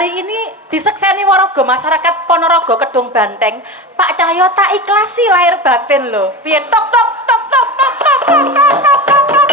hari ini disekseni waraga masyarakat Ponorogo Kedung Banteng, Pak Cahyo tak ikhlasi lahir batin lho. Piye tok tok tok tok tok tok tok tok tok tok tok.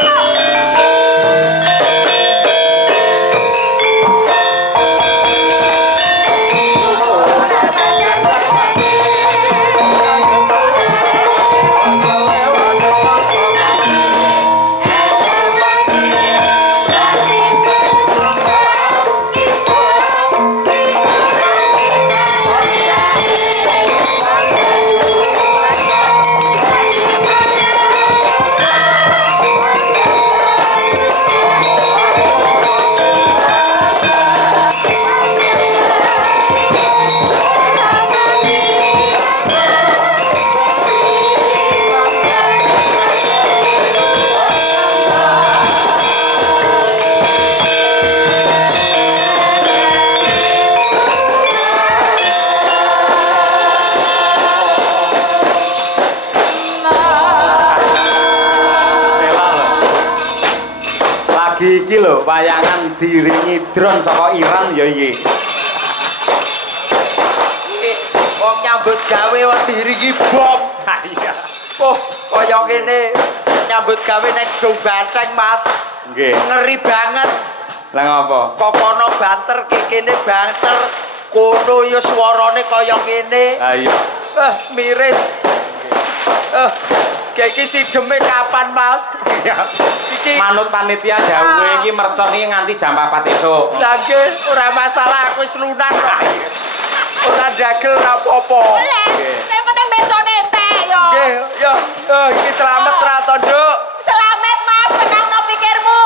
Iki lho wayangan diringi drone saka Iran ya iki. Wong nyambut gawe wong diringi bom. Ha iya. Oh, kaya ngene nyambut gawe nek Kedung Banteng, Mas. Nggih. Ngeri banget. Lah ngapa? Kok kono banter kene banter. Kono ya swarane kaya ngene. Ha iya. Miris. Kayak iki sideme kapan, Mas? Iya. Iki Manut panitia dawuhe iki mercon iki nganti jam 4 esuk. Lah nggih, ora masalah aku wis lunas kok. Ora dagel ora apa-apa. Nggih. Sing penting becone entek yo. Nggih, yo. Iki selamat ra to, Nduk? Selamat Mas, tenangno pikirmu.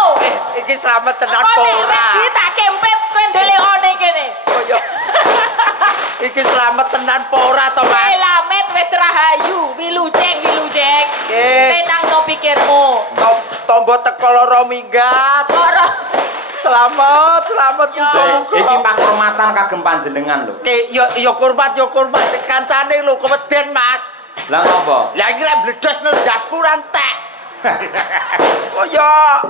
Iki selamat tenan apa ora? Iki tak kempet kowe ndelekone kene. Oh yo. Iki selamat tenan apa ora to, Mas? Selamat wis rahayu, wilujeng. Nggih. Tenangno pikirmu. Tombo teko lara minggat. Ora. Selamat muga-muga. Iki pakurmatan kagem panjenengan lho. Ya kurmat kancane lho keweden, Mas. Lah ngapa? Lah iki lek bledos nang dasku ora entek. Oh ya,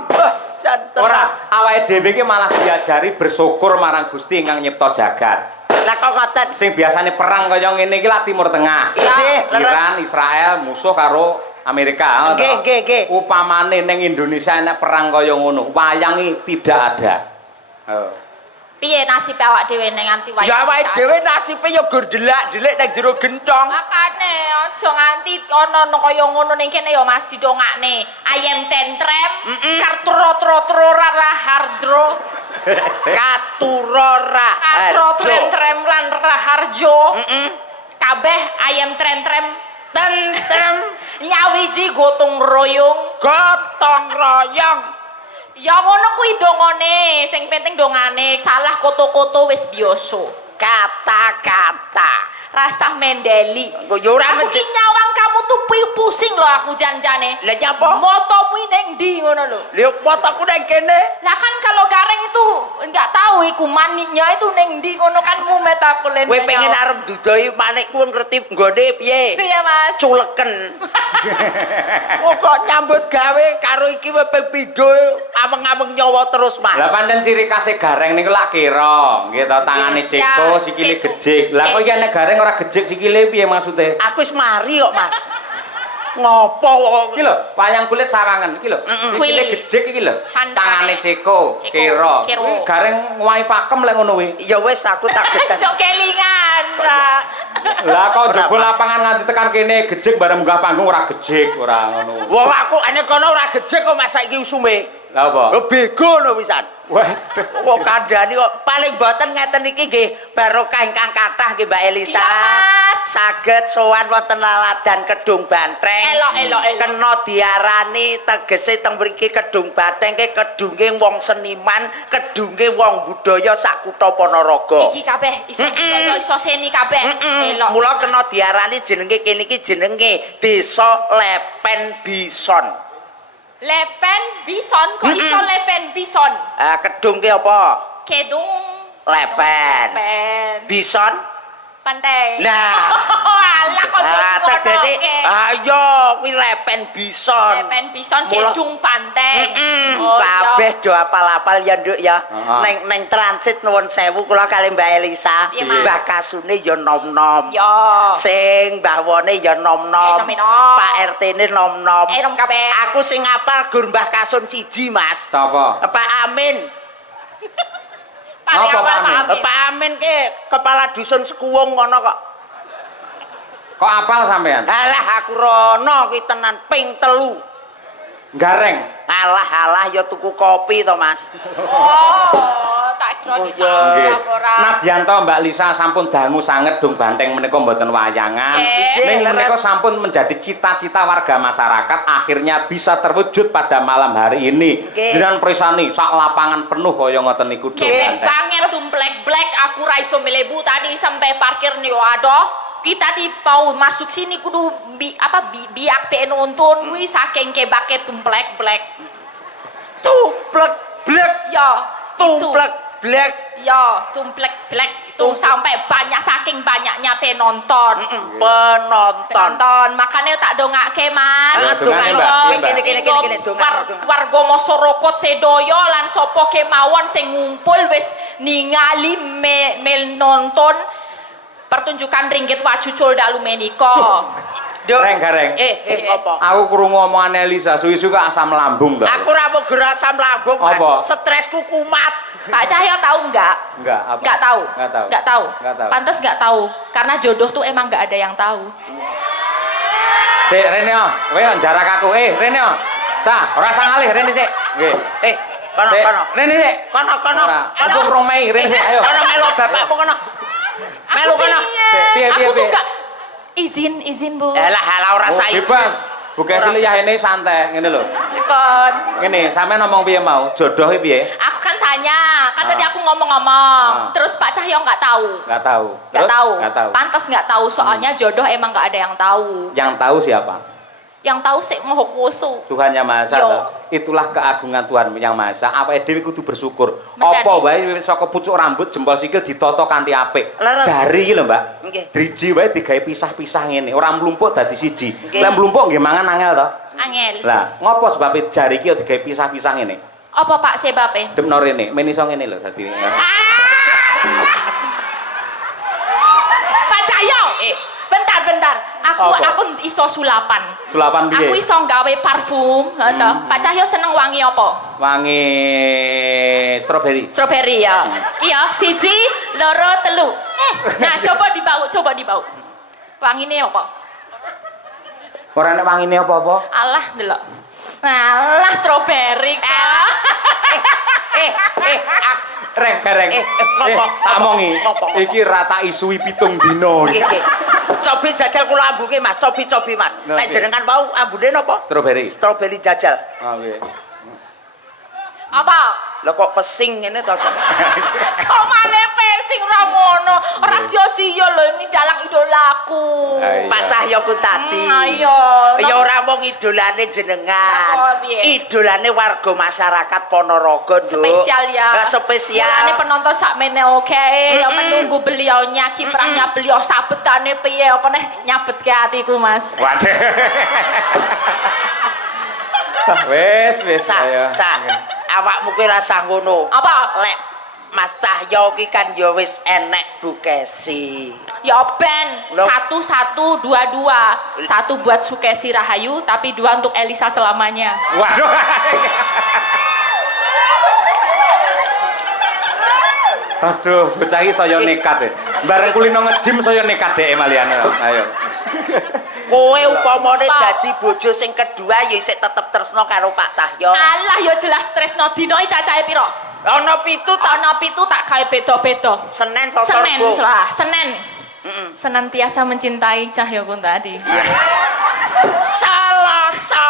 janten. Ora, awake dhewe iki malah diajari bersyukur marang Gusti ingkang nyipta jagat. Lah kok ngoten? Sing biasane perang kaya ngene iki lah Timur Tengah. Nggih, leres. Iran, Israel musuh karo Amerika. Nggih. Upamane ning Indonesia nek perang kaya ngono, wayangi tidak ada. Piye nasib awak dhewe ning nganti wayang? Ya awake dhewe nasibe ya gur delak-delik ning jero gentong. Makane aja nganti ana kaya ngono ning kene ya Mas didongakne. Ayam tentrem, karturo-tro hardro. Katurora. Tentrem lan raharjo. Kabeh ayam tentrem tentrem nyawiji gotong royong. Gotong royong. Ya ngono kuwi dongane, sing penting dongane, salah koto-koto wis biasa. Kata-kata. Rasah mendeli. Kok ya ora Aku ki nyawang kamu tuh pusing lho aku janjane. Lah nyapa? Motomu ning ndi ngono lho. Lha motoku ning kene. Lah kan kalau gareng itu enggak tahu iku maniknya itu ning ndi ngono kan mumet aku len. Kowe pengen arep dudoi manikku ngerti nggone piye? Piye Mas? Culeken. Kok nyambut gawe karo iki wepe pindho ameng-ameng nyawa terus, Mas. Lah pancen ciri khas gareng niku lak kira, nggih to, tangane ceko, sikile gejik. Lah kok iki nek gareng ora gejik sikile piye maksude? Aku wis mari kok, Mas. Ngopo kok iki lho, wayang kulit sawangan iki lho. Sikile gejik iki lho. Tangane ceko, kira. Kuwi gareng wae pakem lek ngono kuwi. Ya wis aku tak getan. Cok kelingan, Pak. Lah kok njaba lapangan nganti tekan kene gejik bareng munggah panggung ora gejik, ora ngono. Wong aku ane kono ora gejik kok Mas saiki usume. Lah apa? Bego lho wisan. Waduh. Wong kandhani kok paling boten ngeten iki nggih barokah ingkang kathah nggih Mbak Elisa. Iya, Mas. Saged sowan wonten laladan Kedung Banteng. Elok. Kena diarani tegese teng mriki Kedung Banteng ke kedunge wong seniman, kedunge wong budaya sak kutha Ponorogo. Iki kabeh iso seni kabeh. Elok. Mula kena diarani jenenge kene iki jenenge Desa Lepen Bison. Lepen bison kok iso lepen bison. Kedung ki apa? Kedung Lepen. Lepen. Bison Banteng. Nah. Alah kok Tegese ayo kuwi lepen bison. Lepen bison gedung banteng. Kabeh do apal-apal ya Nduk ya. Neng transit nuwun sewu kula kali Mbak Elisa. Mbah Kasune ya nom-nom. Ya. Sing Mbah Wone ya nom-nom. Pak RT-ne nom-nom. Nom kabeh. Aku sing apal gur Mbah Kasun siji, Mas. Sapa? Pak Amin. Paling Apa, awal Pak Amin? Pak Amin ki kepala dusun Sekuwung ngono kok. Kok apal sampean? Alah aku rono kuwi tenan ping 3. Gareng. Alah ya tuku kopi to, Mas. Oh, tak kira Nggih. ora. Nadyanto Mbak Lisa sampun dangu sanget dong banteng menika mboten wayangan. Ijik, Ning menika leres. sampun menjadi cita-cita warga masyarakat akhirnya bisa terwujud pada malam hari ini. Nggih. Dengan prisani sak lapangan penuh kaya ngoten niku dong Kebek banteng. banget tumplek-blek aku ra iso melebu tadi sampai parkir nih aduh. Kita di mau masuk sini kudu biak te nonton kuwi saking kebake tumplek-blek. Tumplek blek. Ya, Tumplek blek. Ya, tumplek-blek itu sampai banyak saking banyaknya penonton. Penonton. Makanya tak dongake Mas. Ya, dongake, Mbak. Kene dongake. Warga masyarakat sedoyo lan sapa kemawon sing ngumpul wis ningali nonton pertunjukan Ringgit Wajucul dalu menika. Gareng. Apa? Aku krungu omongane Elisa suwi-suwi kok asam lambung to. Aku ra mau gerak asam lambung, Mas. Apa? Stresku kumat. Pak Cahyo tahu enggak? Enggak, apa? Enggak tahu. Enggak tahu. Enggak tahu. Enggak tahu. Pantes enggak tahu. Karena jodoh tuh emang enggak ada yang tahu. Sik Rene, kowe jarak aku. Rene. Sah, ora usah ngalih Rene sik. Nggih. Kono. Rene sik. Kono. Aku rong mei Rene sik, ayo. Kono melo bapakmu kono. Melu kono. Piye. Aku tuh enggak izin Bu. Alah ora usah izin. Bu Kesli ya ini santai ngene lho. Kon. Ngene, sampean ngomong piye mau? Jodoh iki piye? Aku kan tanya, kan tadi aku ngomong-ngomong. Terus Pak Cahyo nggak tahu. Nggak tahu. Nggak Terus? tahu. Nggak tahu. Pantas nggak tahu soalnya jodoh emang nggak ada yang tahu. Yang tahu siapa? Yang tahu sih Maha Kuwasa. Tuhan Yang Maha Esa. Yo. Toh. Itulah keagungan Tuhan Yang Maha Esa. Awake dhewe kudu bersyukur. Medani. Apa wae saka pucuk rambut jempol sikil ditata kanthi apik. Leres. Jari iki lho, Mbak. Nggih. Driji wae digawe pisah-pisah ngene, ora mlumpuk dadi siji. Nggih. Lah mlumpuk nggih mangan angel to. Angel. Lah, ngopo sebabe jari iki digawe pisah-pisah ngene? Apa Pak sebabe? Demno rene, men iso ngene lho dadi. Pak Cahyo. Bentar. Aku iso sulapan. Sulapan piye? Aku iso gawe parfum, toh. Pak Cahyo seneng wangi apa? Wangi stroberi. Strawberry ya. Iya, siji, loro, telu. Nah, coba dibau. Wangine apa? Ora nek wangine apa-apa? Alah, delok. Alah, strawberry kok. Gareng. Ngopo? Tak omongi. Ngopo? Iki rata isui 7 dina. Nggih. Cobi jajal kula ambuke, Mas. Cobi, Mas. Nah, Nek nggih. jenengan mau ambune napa? Stroberi. Stroberi jajal. Oh, nggih. Apa? Lah kok pesing ngene to. Kok malah pesing ra ngono. Ora sia-sia lho ini dalang idolaku. Ayo. Pak Cahyo ku tadi. Ayo. Ya ora wong idolane jenengan. Apa, piye? Idolane warga masyarakat Ponorogo, Nduk. Spesial ya. Spesial. Mulane penonton sakmene oke, ya menunggu beliaunya, kiprahnya beliau sabetane piye apa neh nyabetke atiku, Mas. Waduh. Wes. Ayo. Awakmu kuwi rasa ngono. Apa? Lek Mas Cahyo ki kan ya wis enek Bu Kesi. Ya ben Loh. 1-1-2-2. 1 buat Sukesi Rahayu, tapi 2 untuk Elisa selamanya. Waduh. Aduh, bocah iki saya nekat. Bareng kulino nge-gym saya nekat dhek malihane. Ayo. Kowe upamane Pak. dadi bojo sing kedua ya isih tetep tresno karo Pak Cahyo. Alah ya jelas tresno dino iki cacahe piro? Ana 7 ta Ana 7 tak gawe beda-beda. Senin Selasa Senin Rebo. lah, Senin. Senantiasa mencintai Cahyo Kuntadi. Selasa.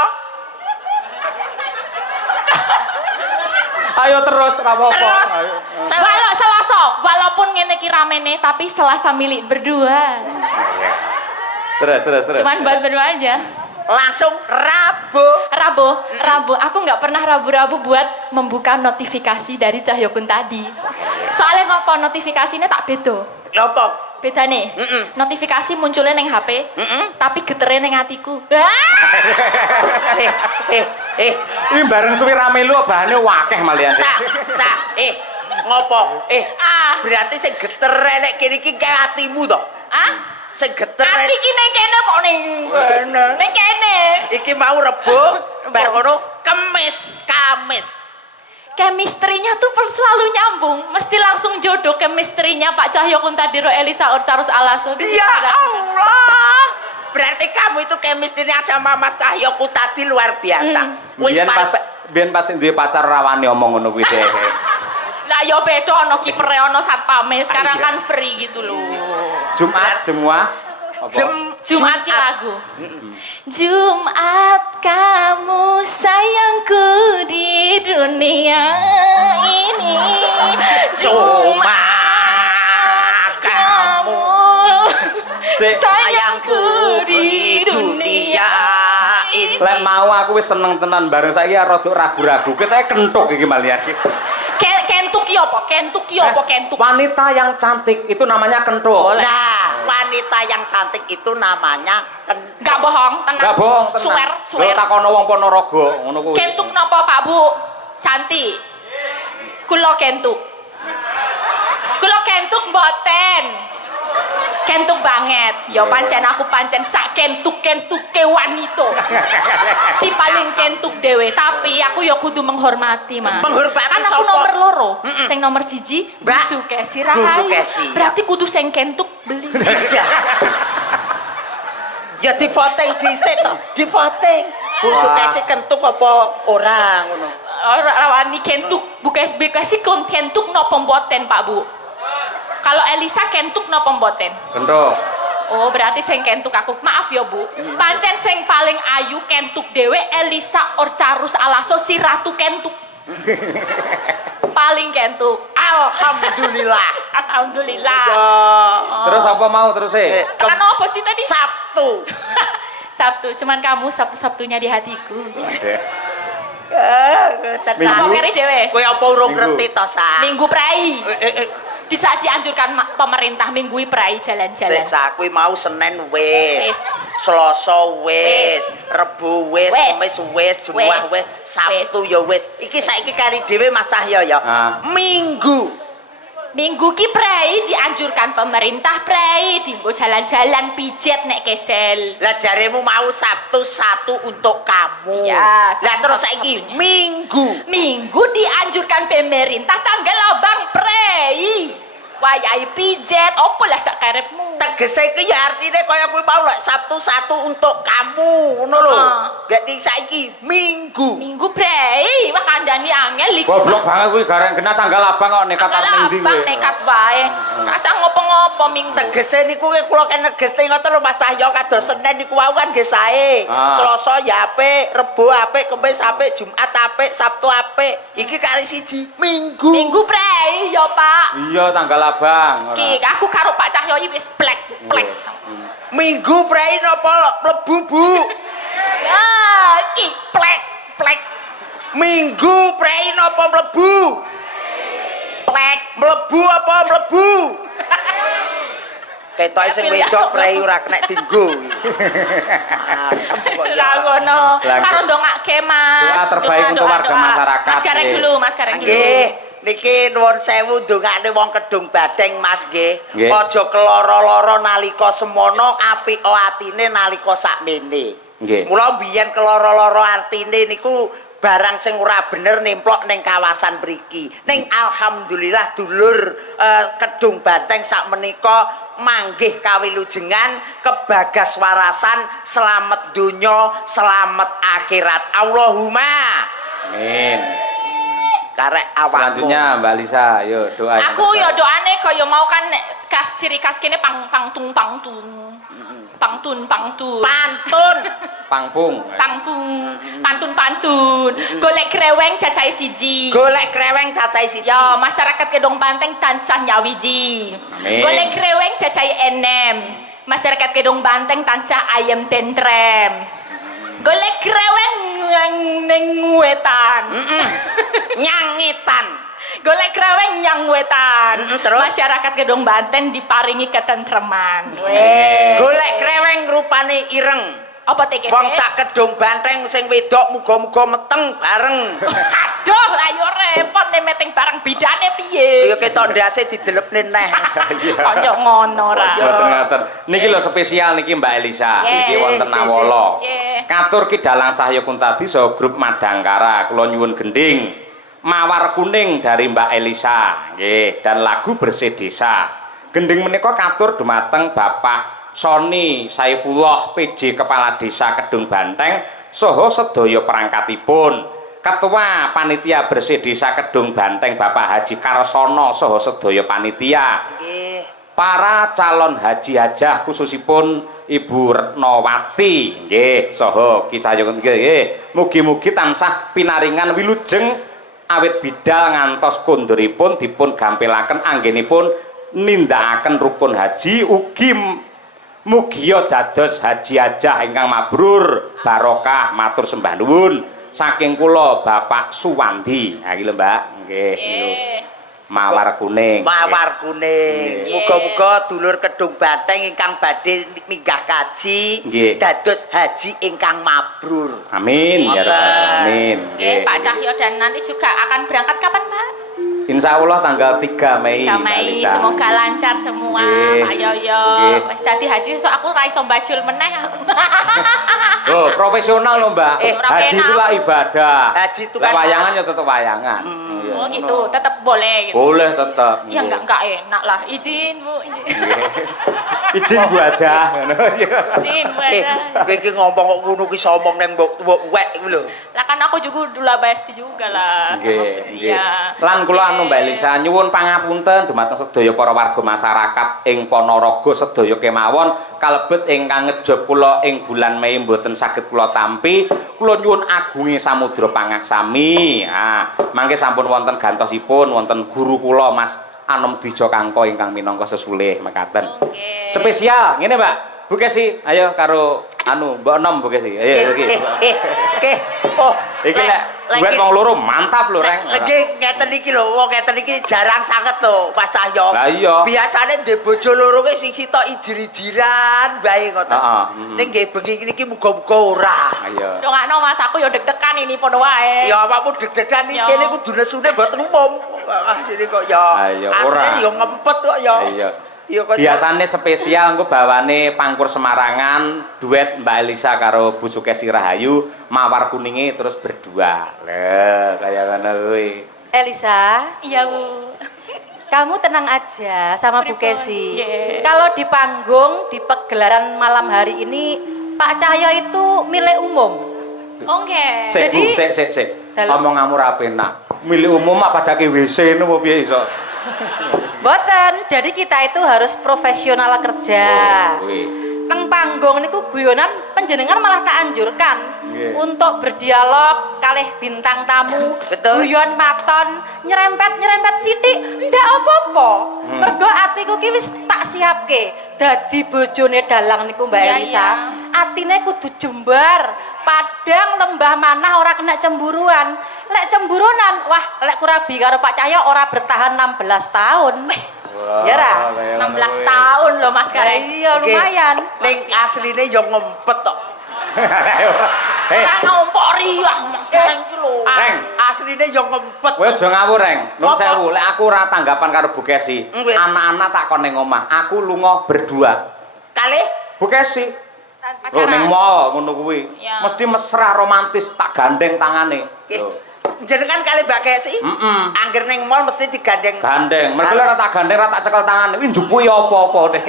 Ayo terus ora apa-apa. Terus. Ayo. Selasa, walaupun ngene iki ramene tapi Selasa milik berdua. Terus. Cuman buat berdua aja. Langsung Rabu. Rabu. Aku nggak pernah rabu-rabu buat membuka notifikasi dari Cahyo Kuntadi. Soalnya apa notifikasinya tak beda. Lha apa? Bedane? Notifikasi munculnya neng HP, tapi getere neng hatiku. Ini bareng suwi rame lu bahane wakeh malian. Ngopo? Berarti sing getere nek kene iki kaya atimu to? Sing getere. Ati iki ning kene kok ning kene. Iki mau Rebo, bar ngono Kamis. Chemistry-nya tuh selalu nyambung, mesti langsung jodoh chemistry-nya Pak Cahyo Kuntadiro Elisa Orcarus Alaso. Ya Allah. Berarti kamu itu chemistry-nya sama Mas Cahyo Kuntadi luar biasa. Wis biyen pas duwe pacar rawani omong ngono kuwi deh. Lah ya beda ana kipere ana satpame, sekarang kan free gitu loh. Jumat semua. Jumat ki lagu. Jumat kamu sayangku di dunia ini. Jumat kamu sayangku di dunia ini. Lek mau aku wis seneng tenan bareng saiki rada ragu-ragu. Kita kentuk iki malian iki. Kentuk ki apa? Wanita yang cantik itu namanya kentuk. Nah, wanita yang cantik itu namanya Enggak bohong, tenang. Swear. Lho takono wong Ponorogo ngono kuwi. Kentuk napa Pak Bu? Cantik. Kula kentuk. Kula kentuk mboten. Kentuk banget. Ya pancen aku pancen sak kentuk-kentuke wanita. Si paling kentuk dewe, tapi aku ya kudu menghormati, Mas. Menghormati kan aku nomor loro. Sing nomor 1 Bu Sukesi Rahayu. Berarti kudu sing kentuk beli. Ya di voting dhisik to, di voting. Bu Sukesi kentuk apa ora ngono? Ora wani kentuk, Bu Sukesi kentuk napa mboten, Pak Bu? Kalau Elisa kentuk napa mboten? Kentuk. Oh, berarti sing kentuk aku. Maaf ya, Bu. Pancen sing paling ayu kentuk dewe Elisa Orcarus Alaso si Ratu kentuk. Paling kentuk. Alhamdulillah. Alhamdulillah. Terus apa mau terus Tekan apa sih tadi? Sabtu. Sabtu, cuman kamu Sabtu-Sabtunya di hatiku. Tenang. Keri dewe. Kowe apa urung ngerti to, Sa? Minggu prai. Di saat dianjurkan pemerintah minggui prai jalan-jalan. Sesa kuwi mau Senin wis, Selasa wis, Rebo wis, Kamis wis, Jumat wis, Sabtu ya wis. Iki saiki kari dhewe Mas Cahyo ya. Minggu ki prai dianjurkan pemerintah prai dienggo jalan-jalan pijet nek kesel. Lah jaremu mau Sabtu satu untuk kamu. Ya, lah terus saiki Minggu dianjurkan pemerintah tanggal abang prai. Wayai pijet, opo lah sak karepmu. Tegese iki ya artine kaya kuwi mau lek Sabtu satu untuk kamu, ngono lho. Gek saiki Minggu prei, wah kandhani angel iki. Goblok banget kuwi gareng kena tanggal abang kok nekat arep ning ndi kowe. Nekat wae. Rasa ngopo-ngopo Minggu. Tegese niku kula kan negeste ngoten lho Mas Cahyo kados Senin niku wae kan nggih sae. Selasa ya apik, Rebo apik, Kamis apik, Jumat apik, Sabtu apik. Iki kali siji Minggu prei ya Pak. Iya tanggal abang. Ki aku karo Pak Cahyo iki wis plek. Minggu prei napa mlebu Bu? Ya, ki plek. Minggu prei napa mlebu? Plek. Mlebu apa mlebu? Ketoke sing wedok prei ora kena dienggo. Asem kok ya. Lah ngono. Karo ndongake Mas. Doa terbaik untuk warga masyarakat. Mas Gareng dulu. Nggih. Niki nuwun sewu ndongakne wong Kedung Badeng Mas nggih. Aja keloro-loro nalika semono, apik atine nalika sakmene. Nggih. Mula biyen keloro-loro artine niku barang sing ora bener nemplok ning kawasan mriki. Ning alhamdulillah dulur Kedung Badeng sakmenika manggih kawilujengan kebagas warasan selamat donya, selamat akhirat. Allahumma amin. Karek awakmu. Selanjutnya Mbak Lisa, yuk doa. Aku yo doane kaya mau kan ciri khas kene pangtung. Pantun. Golek kreweng cacahe siji. Ya, masyarakat Kedung Banteng tansah nyawiji. Golek kreweng cacahe enem. Masyarakat Kedung Banteng tansah ayem tentrem. Golek kreweng ning wetan. Nyangitan. Golek kreweng nyang wetan. Terus masyarakat Gedung Banten diparingi ketentreman. Golek kreweng rupane ireng. Apa tegese? Wong sak Kedung Banteng sing wedok muga-muga meteng bareng. Aduh, ayo repot nek meteng bareng bidane piye? Ya ketok ndase didelepne neh. Kanca ngono ra. Ngoten-ngoten. Niki lho spesial niki Mbak Elisa. Niki wonten Nawala. Katur Ki Dalang Cahya Kuntadi saha grup Madangkara. Kula nyuwun gending Mawar Kuning dari Mbak Elisa. Nggih, dan lagu Bersih Desa. Gending menika katur dumateng Bapak Soni Saifullah PJ Kepala Desa Kedung Banteng saha sedaya perangkatipun. Ketua Panitia Bersih Desa Kedung Banteng Bapak Haji Karsono saha sedaya panitia. Nggih. Para calon haji hajah khususipun Ibu Retnowati nggih saha Ki Cahya nggih. Mugi-mugi tansah pinaringan wilujeng awit bidal ngantos konduripun dipun gampelaken anggenipun nindakaken rukun haji ugi mugia dados haji hajah ingkang mabrur barokah matur sembah nuwun saking kula Bapak Suwandi. Ha iki lho Mbak nggih Mawar Kuning. Mawar Kuning. Muga-muga dulur Kedung Banteng ingkang badhe minggah kaji dados haji ingkang mabrur. Amin ya rabbal alamin. Nggih, Pak Cahyo dan nanti juga akan berangkat kapan, Pak? Insya Allah tanggal 3 Mei. 3 Mei, semoga lancar semua, Pak Yoyo. Wis dadi haji so aku ra iso bajul meneh aku. Oh, profesional loh, Mbak. Haji itulah ibadah. Haji itu kan wayangan ya tetap wayangan. Oh gitu, tetap boleh gitu. Boleh tetap. Ya enggak enak lah. Izin, Bu. Izin Bu aja ngono. Izin Bu aja. Kowe iki ngomong kok ngono ki somong nang mbok wek kuwi lho. Lah kan aku juga dula besti juga lah. Nggih. Lan kula anu Mbak Elisa nyuwun pangapunten dumateng sedaya para warga masyarakat ing Ponorogo sedaya kemawon kalebet ingkang ngejob kula ing bulan Mei mboten saged kula tampi. Kula nyuwun agunge samudra pangaksami. Mangke sampun wonten gantosipun wonten guru kula Mas Anom Dijo Kangko ingkang minangka sesulih mekaten. Spesial ngene Mbak. Bu Kesi, ayo karo anu Mbak Nom Bu Kesi. Ayo iki. Oh, iki lek buat wong loro mantap lho Reng. Lagi ngeten iki lho, wong ngeten iki jarang sanget lho Mas Cahyo. Lah iya. Biasane ndek bojo loro ki sing sitok ijir-ijiran bae ngoten. Heeh. Ning nggih bengi niki muga-muga ora. Ayo. Ndongakno Mas aku ya deg-degan ini podo wae. Ya awakmu deg-degan iki kene kudu nesune mboten umum. Asline kok ya. Asline ya ngempet kok ya. Iya. Biasane spesial engko bawane pangkur Semarangan duet Mbak Elisa karo Bu Sukesi Rahayu Mawar Kuninge terus berdua. Lho, kaya ngono kuwi. Elisa, Iya, Bu. kamu tenang aja sama Bu Kesi. Kalau di panggung, di pegelaran malam hari ini, Pak Cahyo itu milik umum. Oh, nggih. Sik, Bu, sik. Omonganmu ra penak. Milik umum mak padake WC ngono piye iso? Boten, jadi kita itu harus profesional kerja. Teng panggung niku guyonan panjenengan malah tak anjurkan untuk berdialog kalih bintang tamu. Guyon maton, nyerempet sithik ndak apa-apa. Mergo atiku ki wis tak siapke dadi bojone dalang niku Mbak Elisa. Atine kudu jembar, padang lembah manah ora kena cemburuan. Lek cemburunan, wah lek kurabi karo Pak Cahyo ora bertahan 16 tahun. Ya ra? 16 tahun loh Mas Kareng. Iya lumayan. Ning asline ya ngempet tok. Ora ngompori Mas Kareng iki lho. Asline ya ngempet. Kowe aja ngawur, Reng. Nun sewu, lek aku ora tanggapan karo Bu Kesi. Anak-anak tak kon ning omah, aku lunga berdua. Kalih Bu Kesi. Lho ning mall ngono kuwi. Mesti mesra romantis tak gandeng tangane. Jenengan kali Mbak Kesi? Angger ning mall mesti digandeng. Gandeng. Mergo ora tak gandeng ora tak cekel tangan. Kuwi njupuki apa-apa nek.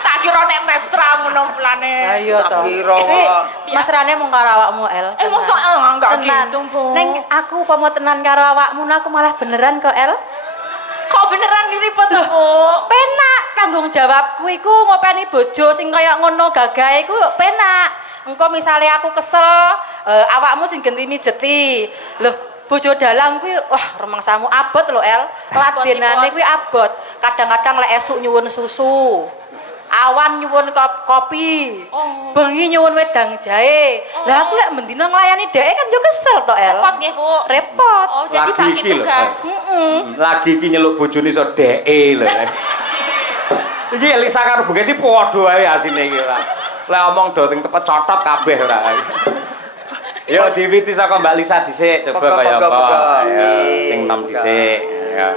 Tak kira nek mesra ngono plane. Ayo to. Mesrane mung karo awakmu El. Mosok enggak gitu, Bu. Ning aku upama tenan karo awakmu aku malah beneran kok El. Kok beneran diribet to, Bu? Penak tanggung jawabku iku ngopeni bojo sing kaya ngono gagahe iku penak. Engko misalnya aku kesel, awakmu sing genti mijeti. Loh, bojo dalang kuwi wah remangsamu abot lho El. Ladenane kuwi abot. Kadang-kadang lek esuk nyuwun susu. awan nyuwun kopi. Oh. Bengi nyuwun wedang jahe. Lah aku lek mendina nglayani dhek kan yo kesel to, El. Repot nggih, Bu. Repot. Oh, jadi Lagi bagi iki lho, tugas. Lagi iki nyeluk bojone iso dheke lho. Iki Elisa karo Bu Kesi padha wae asine iki ora. Lek omong do ting tepet cotot kabeh ora. Yo diwiti saka Mbak Lisa dhisik coba kaya apa. Ya, sing nom dhisik. Ya,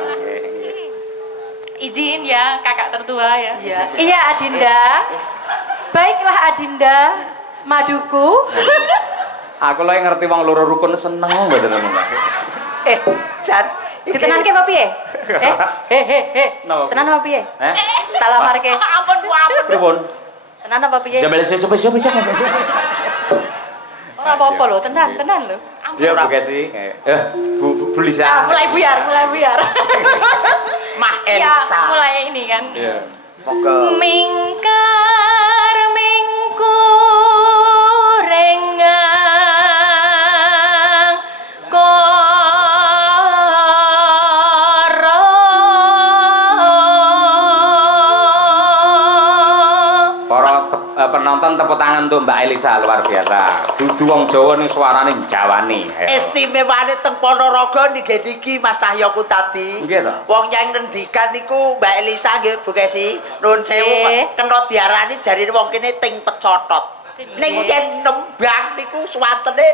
Izin ya, kakak tertua ya. Iya. Iya, Adinda. Baiklah Adinda, maduku. aku lagi ngerti wong loro rukun seneng mboten Mbak. Jan, Ditenanke apa piye? Napa? Tenan apa piye? Eh? Tak lamarke. Ampun, Bu, ampun. Pripun? Tenan apa piye? Siapa? Ora apa-apa lho, tenan lho. Ya Bu Kesi. Bu Lisa. Mulai buyar. Mah Ya, Elisa. mulai ini kan. Iya. Moga. Mingkar mingkurengang Penonton tepuk tangan untuk Mbak Elisa luar biasa. Dudu wong Jawa ning suarane Jawani. Istimewane teng Ponorogo niki Mas Sahyoku tadi. Nggih to. Wong yang ngendikan niku Mbak Elisa nggih Bu Kesi. Nuwun sewu kena diarani jarine wong kene ting pecotot. Ning yen nembang niku suwatene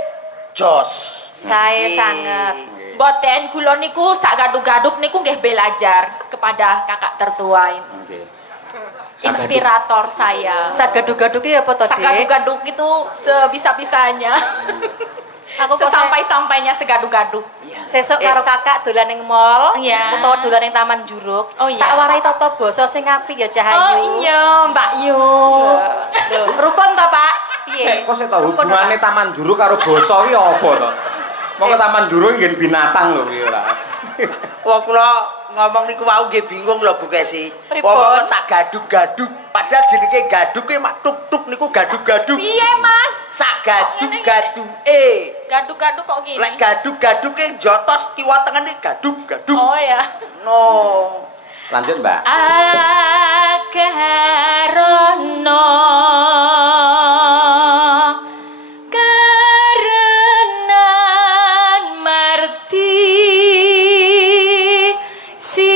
jos. Saya sangat. Boten kula niku sak gaduk-gaduk niku nggih belajar kepada kakak tertua ini. Nggih. Inspirator saya. Sak gaduk-gaduke apa to, Sak Dik? gaduk-gaduk itu sebisa-bisanya. Aku kok Sesampai-sampainya segaduk-gaduk. sesuk karo kakak dolan ning mall Iya. utawa dolan ning Taman Juruk. Oh, iya. Tak warai tata basa sing apik ya Oh Cahayu. iya, Mbak Yu. Lho, rukun to, Pak? Piye? Kok sik to Rukun, hubungane Pak? Taman Juruk karo basa ki apa to? Monggo Taman Juruk nggih binatang lho ki ora. Wong kula ngomong niku wau nggih bingung lho Bu Kesi. Pripun? Wong sak gaduk-gaduk padahal jenenge gaduk ki mak tuk-tuk niku gaduk-gaduk. Piye, Mas? Sak gaduk-gaduk Gaduk-gaduk kok gini? lek gaduk-gaduk ki jotos kiwa tengene gaduk-gaduk. Oh ya. No. Lanjut, Mbak. Akarono karenan marti si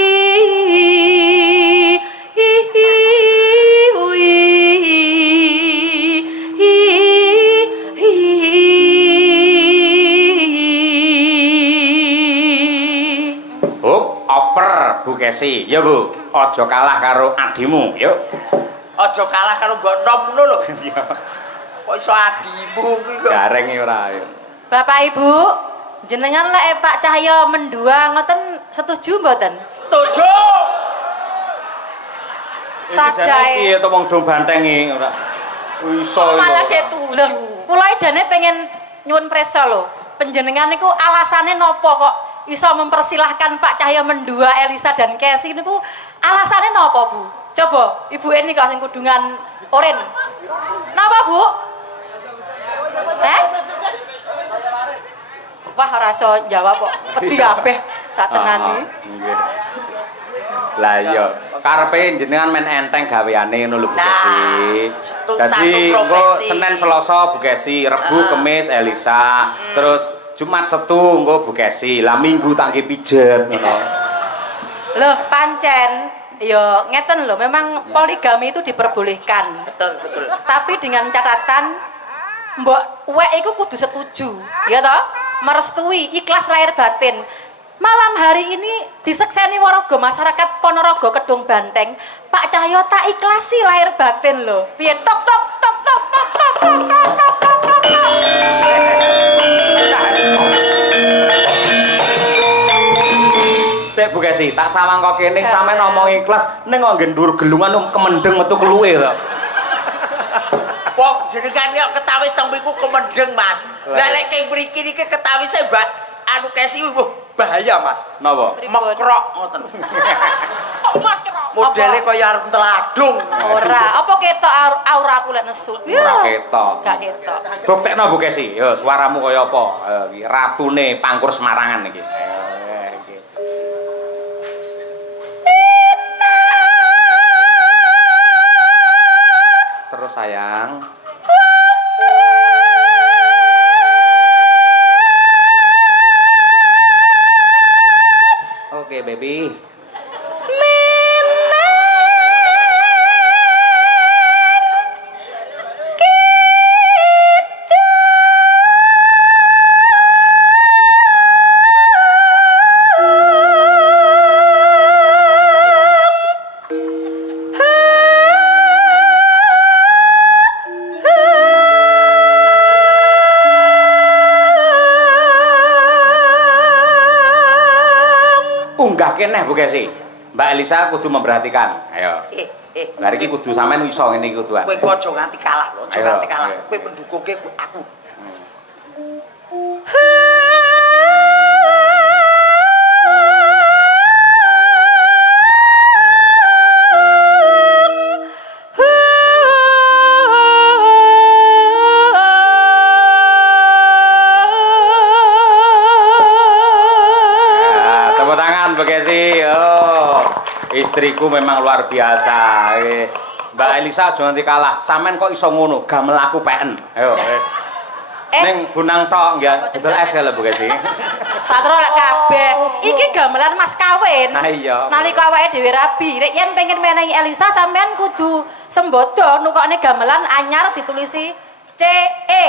Oper Bu Kesi. Ya Bu, aja kalah karo adimu, yuk. Aja kalah karo mbok nom ngono lho. Iya. Kok iso adimu kuwi kok. Gareng iki ora. Ya. Bapak Ibu, jenengan lek Pak Cahyo mendua ngoten setuju mboten? Setuju. Sajae. Piye to wong dong bantengi ora. Iso malah iki. setuju. Lho, kula jane pengen nyuwun presa lho. Panjenengan niku alasane napa kok iso mempersilahkan Pak Cahyo mendua Elisa dan Kesi niku alasane napa, Bu? Coba Ibu Eni kok sing kudungan oren. Napa, Bu? Wah, ora iso jawab kok. Wedi kabeh tak tenani. Nggih. Lah iya, karepe jenengan men enteng gaweane ngono lho Bu Kesi. satu Dadi engko profesi. Senin Selasa Bu Kesi, Rebu Kemis Elisa, terus Jumat Setu engko Bu Kesi. Lah Minggu tak nggih pijet ngono. Loh, pancen ya ngeten lho, memang poligami itu diperbolehkan. Betul, betul. Tapi dengan catatan mbok wek iku kudu setuju, ya toh? Merestui, ikhlas lahir batin. Malam hari ini disekseni waraga masyarakat Ponorogo Kedung Banteng, Pak Cahyo tak ikhlasi lahir batin lho. Piye tok tok tok tok tok tok tok tok tok tok tok tok. Sik Bu Kesi, tak sawang kok kene sampean ngomong ikhlas ning kok ngendur gelungan kemendeng metu keluwe to. Wong jenengan kok ketawis teng mriku kemendeng, Mas. Lah lek kene mriki niki ketawise Mbak anu Kesi bahaya, Mas. Napa? Mekrok ngoten. Oh, makrok. Modele kaya arep teladung. Ora, apa ketok aura aku lek nesu? Ora ketok. Gak ketok. Buktekno Bu Kesi, yo suaramu kaya apa? Iki ratune Pangkur Semarangan iki. neh Bu Kesi. Mbak Elisa kudu memperhatikan. Ayo. Lah iki kudu sampean iso ngene iki kuduan. Kowe aja nganti kalah lho, aja nganti kalah. Kowe pendukungke aku. Istriku memang luar biasa. Mbak Elisa aja nanti kalah. Sampean kok iso ngono? Gamel aku peken. Ayo. Ning gunang tok ya, betul es lho Bu Kesi. Tak kira lek kabeh. Iki gamelan mas kawin. Nah iya. Nalika awake dhewe rabi, rek yen pengen menehi Elisa sampean kudu sembodo nukokne gamelan anyar ditulisi CE.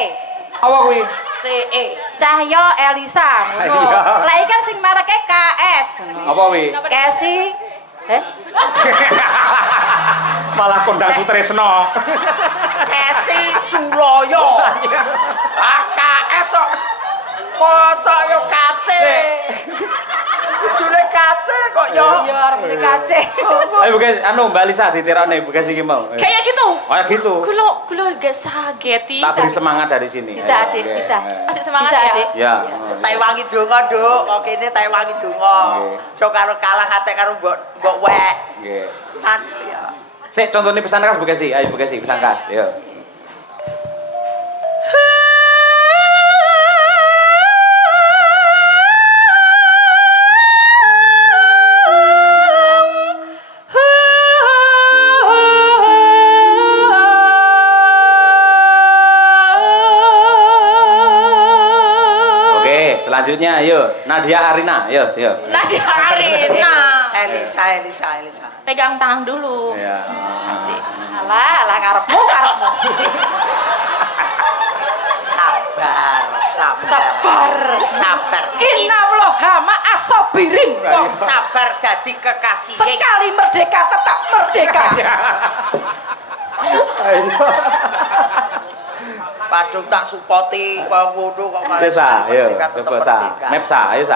Apa kuwi? CE. Cahya Elisa ngono. Lah iki kan sing mereke KS. Apa kuwi? Kesi. Malah kondang Sutresno. Kesi Suloyo. AKS kok. Mosok yo kace. Kudune kace kok yo. Iya arep kace. Ayo Bu Kesi, anu Mbak Elisa ditirokne Bu Kesi iki mau. Kayak gitu. Kayak gitu. Kulo gak sageti. Tak beri semangat dari sini. Bisa Adik, bisa. Masih semangat Bisa, ya. Adik. Ya. Tai wangi donga, Nduk. Kok kene tai wangi donga. Aja karo kalah hate karo mbok wek. Nggih. Aduh ya. Sik contone pesan khas Bu Kesi. Ayo Bu Kesi pesan khas. Yo. Selanjutnya, yuk Nadia Arina, yuk. Nadia Arina. Elisa. Pegang tangan dulu. Iya. Asik. Alah karepmu. Sabar. Inna lohama asobirin. Wong sabar dadi kekasih. Sekali merdeka tetap merdeka. Padung tak supporti kaya ngono kok malah. Desa, ayo. Merdeka tetep Coba sa. merdeka. Mepsa, ayo.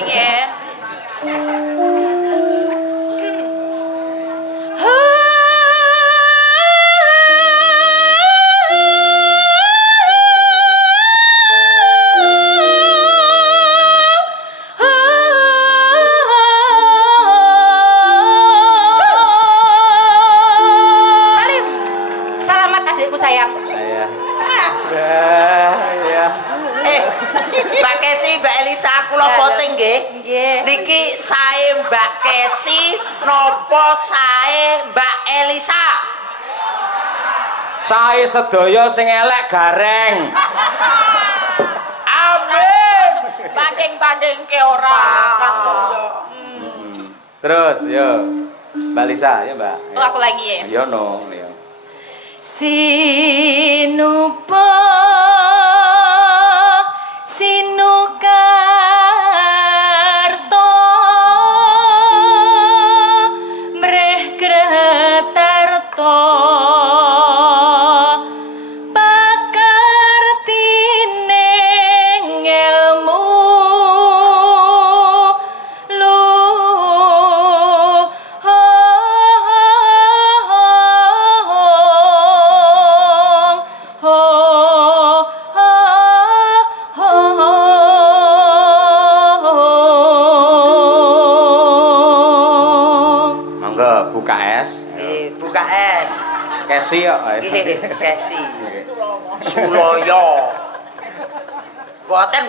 Iya. Salim. Selamat adikku sayang. Mbak Kesi, Mbak Elisa, kula voting nggih. Nggih. Niki sae Mbak Kesi napa sae Mbak Elisa? Sae sedaya sing elek gareng. Amin. Banding ke orang. Terus, yo. Mbak Lisa, ya Mbak. Oh, aku lagi ya. Yo no, yo. Sinupa Sinukarto Mreh Gretarto pakartine ilmu buka es. Buka es. Kesi kok. Kesi. Suloyo. Boten.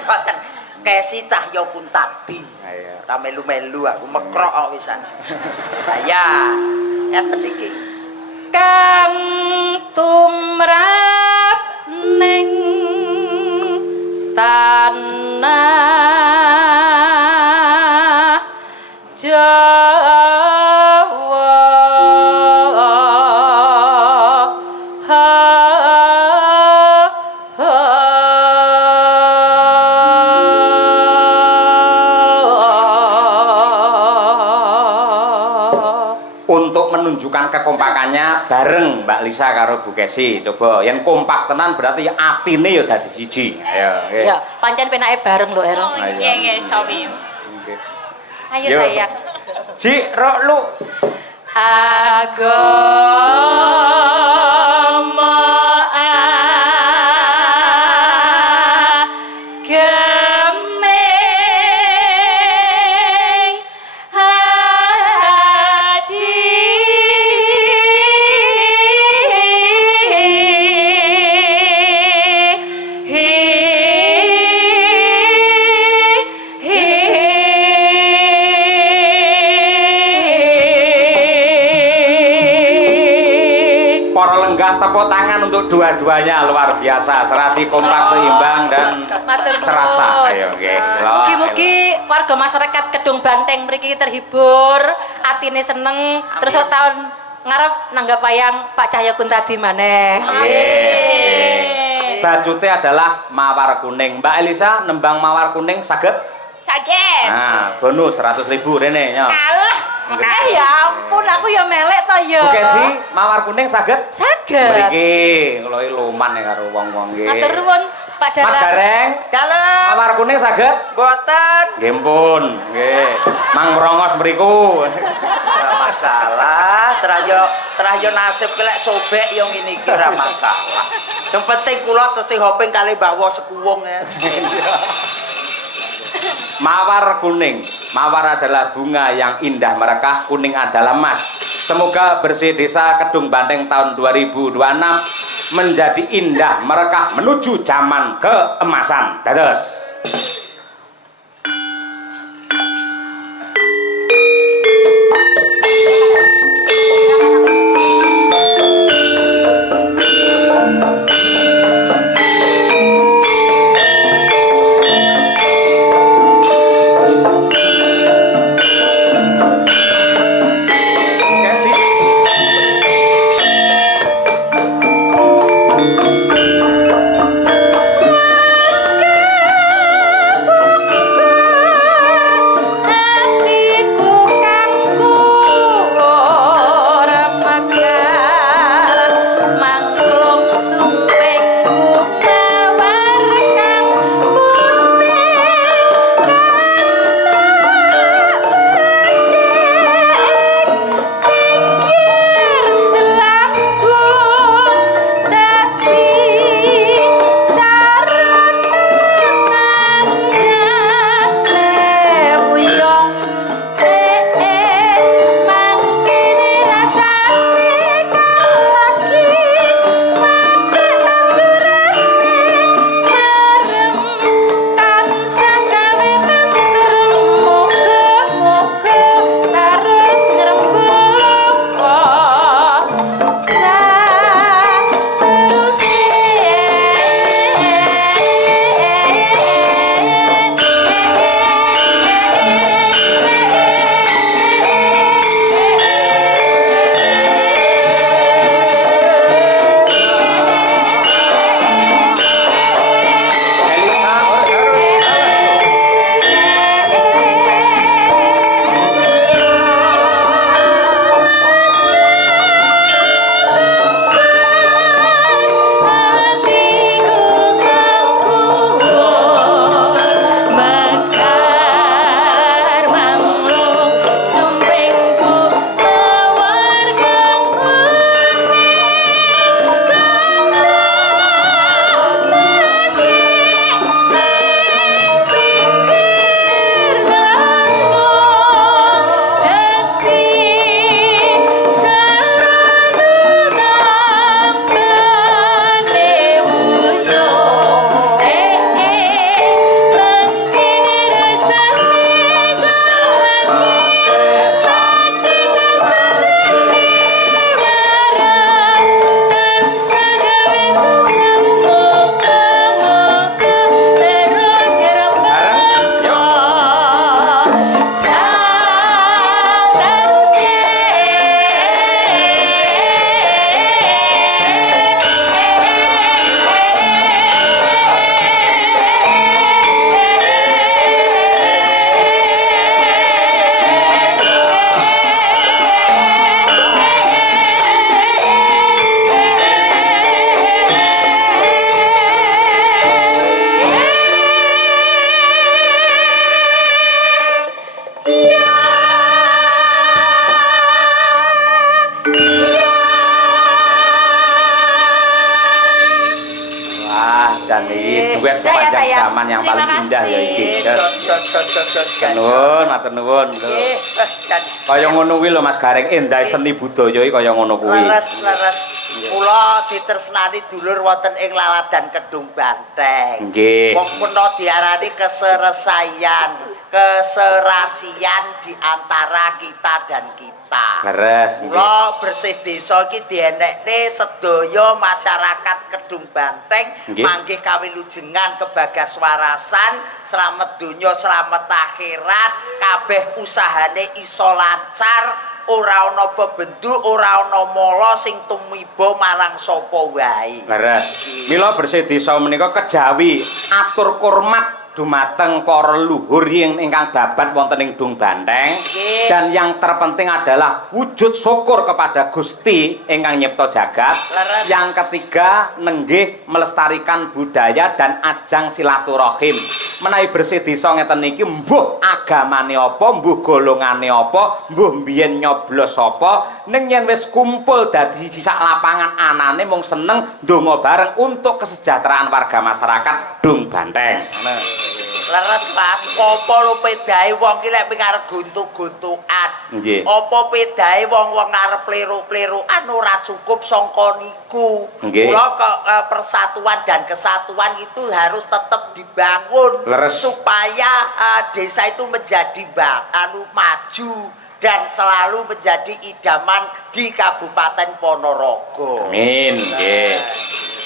Kesi Cahyo Kuntabi. Ayo. Ta melu-melu aku mekrok kok wisan. Ya, eten iki. Kang tumrap ning tanah untuk menunjukkan kekompakannya bareng Mbak Lisa karo Bu Kesi. Coba yang kompak tenan berarti atine ya dadi siji. Ayo. Ya, pancen penake bareng lho, Ero. Iya, coba. Nggih. Ayo Yo. sayang. Ji, rok lu. Agama agemeng haji Tepuk tangan untuk dua-duanya luar biasa, serasi kompak seimbang dan terasa. Ayo, oke. Mugi-mugi warga masyarakat Kedung Banteng mriki terhibur, atine seneng, terus tahun ngarep nanggap wayang Pak Cahyo Kuntadi maneh. Amin. Bajute adalah mawar kuning. Mbak Elisa nembang mawar kuning saged? Saged. Nah, bonus 100.000 rene nya. Alah. Ya ampun, aku ya melek to ya. Oke sih, mawar kuning saged? Saged. Mriki kula luman ya karo wong-wong nggih. Matur nuwun Pak Dalang. Mas Gareng, Dalem. mawar kuning saged? Boten. Nggih pun, nggih. Mang Merongos mriku. Ora masalah, terayo nasib kelek sobek yo ngene iki ora masalah. Yang penting kula tesih hoping kali bawa sekuwung ya. Mawar kuning. Mawar adalah bunga yang indah merekah, kuning adalah emas. Semoga bersih desa Kedung Banteng tahun 2026 menjadi indah merekah menuju zaman keemasan. Dados. duet sepanjang zaman yang paling indah ya iki. Nuwun, matur nuwun. Kaya ngono kuwi lho Mas Gareng, endah seni budaya iki kaya ngono kuwi. Leres. Kula ditresnani dulur wonten ing Laladan Kedung Banteng. Nggih. Wong puna diarani keserasian di antara kita dan kita. Leres. Kula bersih desa iki dienekne sedaya masyarakat Kedung Banteng manggih kawilujengan kebagaswarasan, slamet donya, slamet akhirat, kabeh usahane iso lancar. Ora ana bebendu, ora ana mala sing tumiba marang sapa wae. Leres. Mila bersih desa menika kejawi atur kurmat dumateng para leluhur ingkang babat wonten ing Dung Banteng. Dan yang terpenting adalah wujud syukur kepada Gusti ingkang nyipta jagat. Leres. Yang ketiga nenggih melestarikan budaya dan ajang silaturahim. Menawi bersih desa ngeten niki mbuh agamane apa, mbuh golongane apa, mbuh mbiyen nyoblos apa, ning yen wis kumpul dadi siji sak lapangan anane mung seneng ndonga bareng untuk kesejahteraan warga masyarakat Dung Banteng. Leres Mas, apa lu pedahe wong ki lek arep guntuk-guntukan. Nggih. Apa pedahe wong-wong arep plero-plerokan ora cukup sangka niku. Nggih. Kula persatuan dan kesatuan itu harus tetap dibangun. Leres. Supaya desa itu menjadi maju dan selalu menjadi idaman di Kabupaten Ponorogo. Amin. Nggih.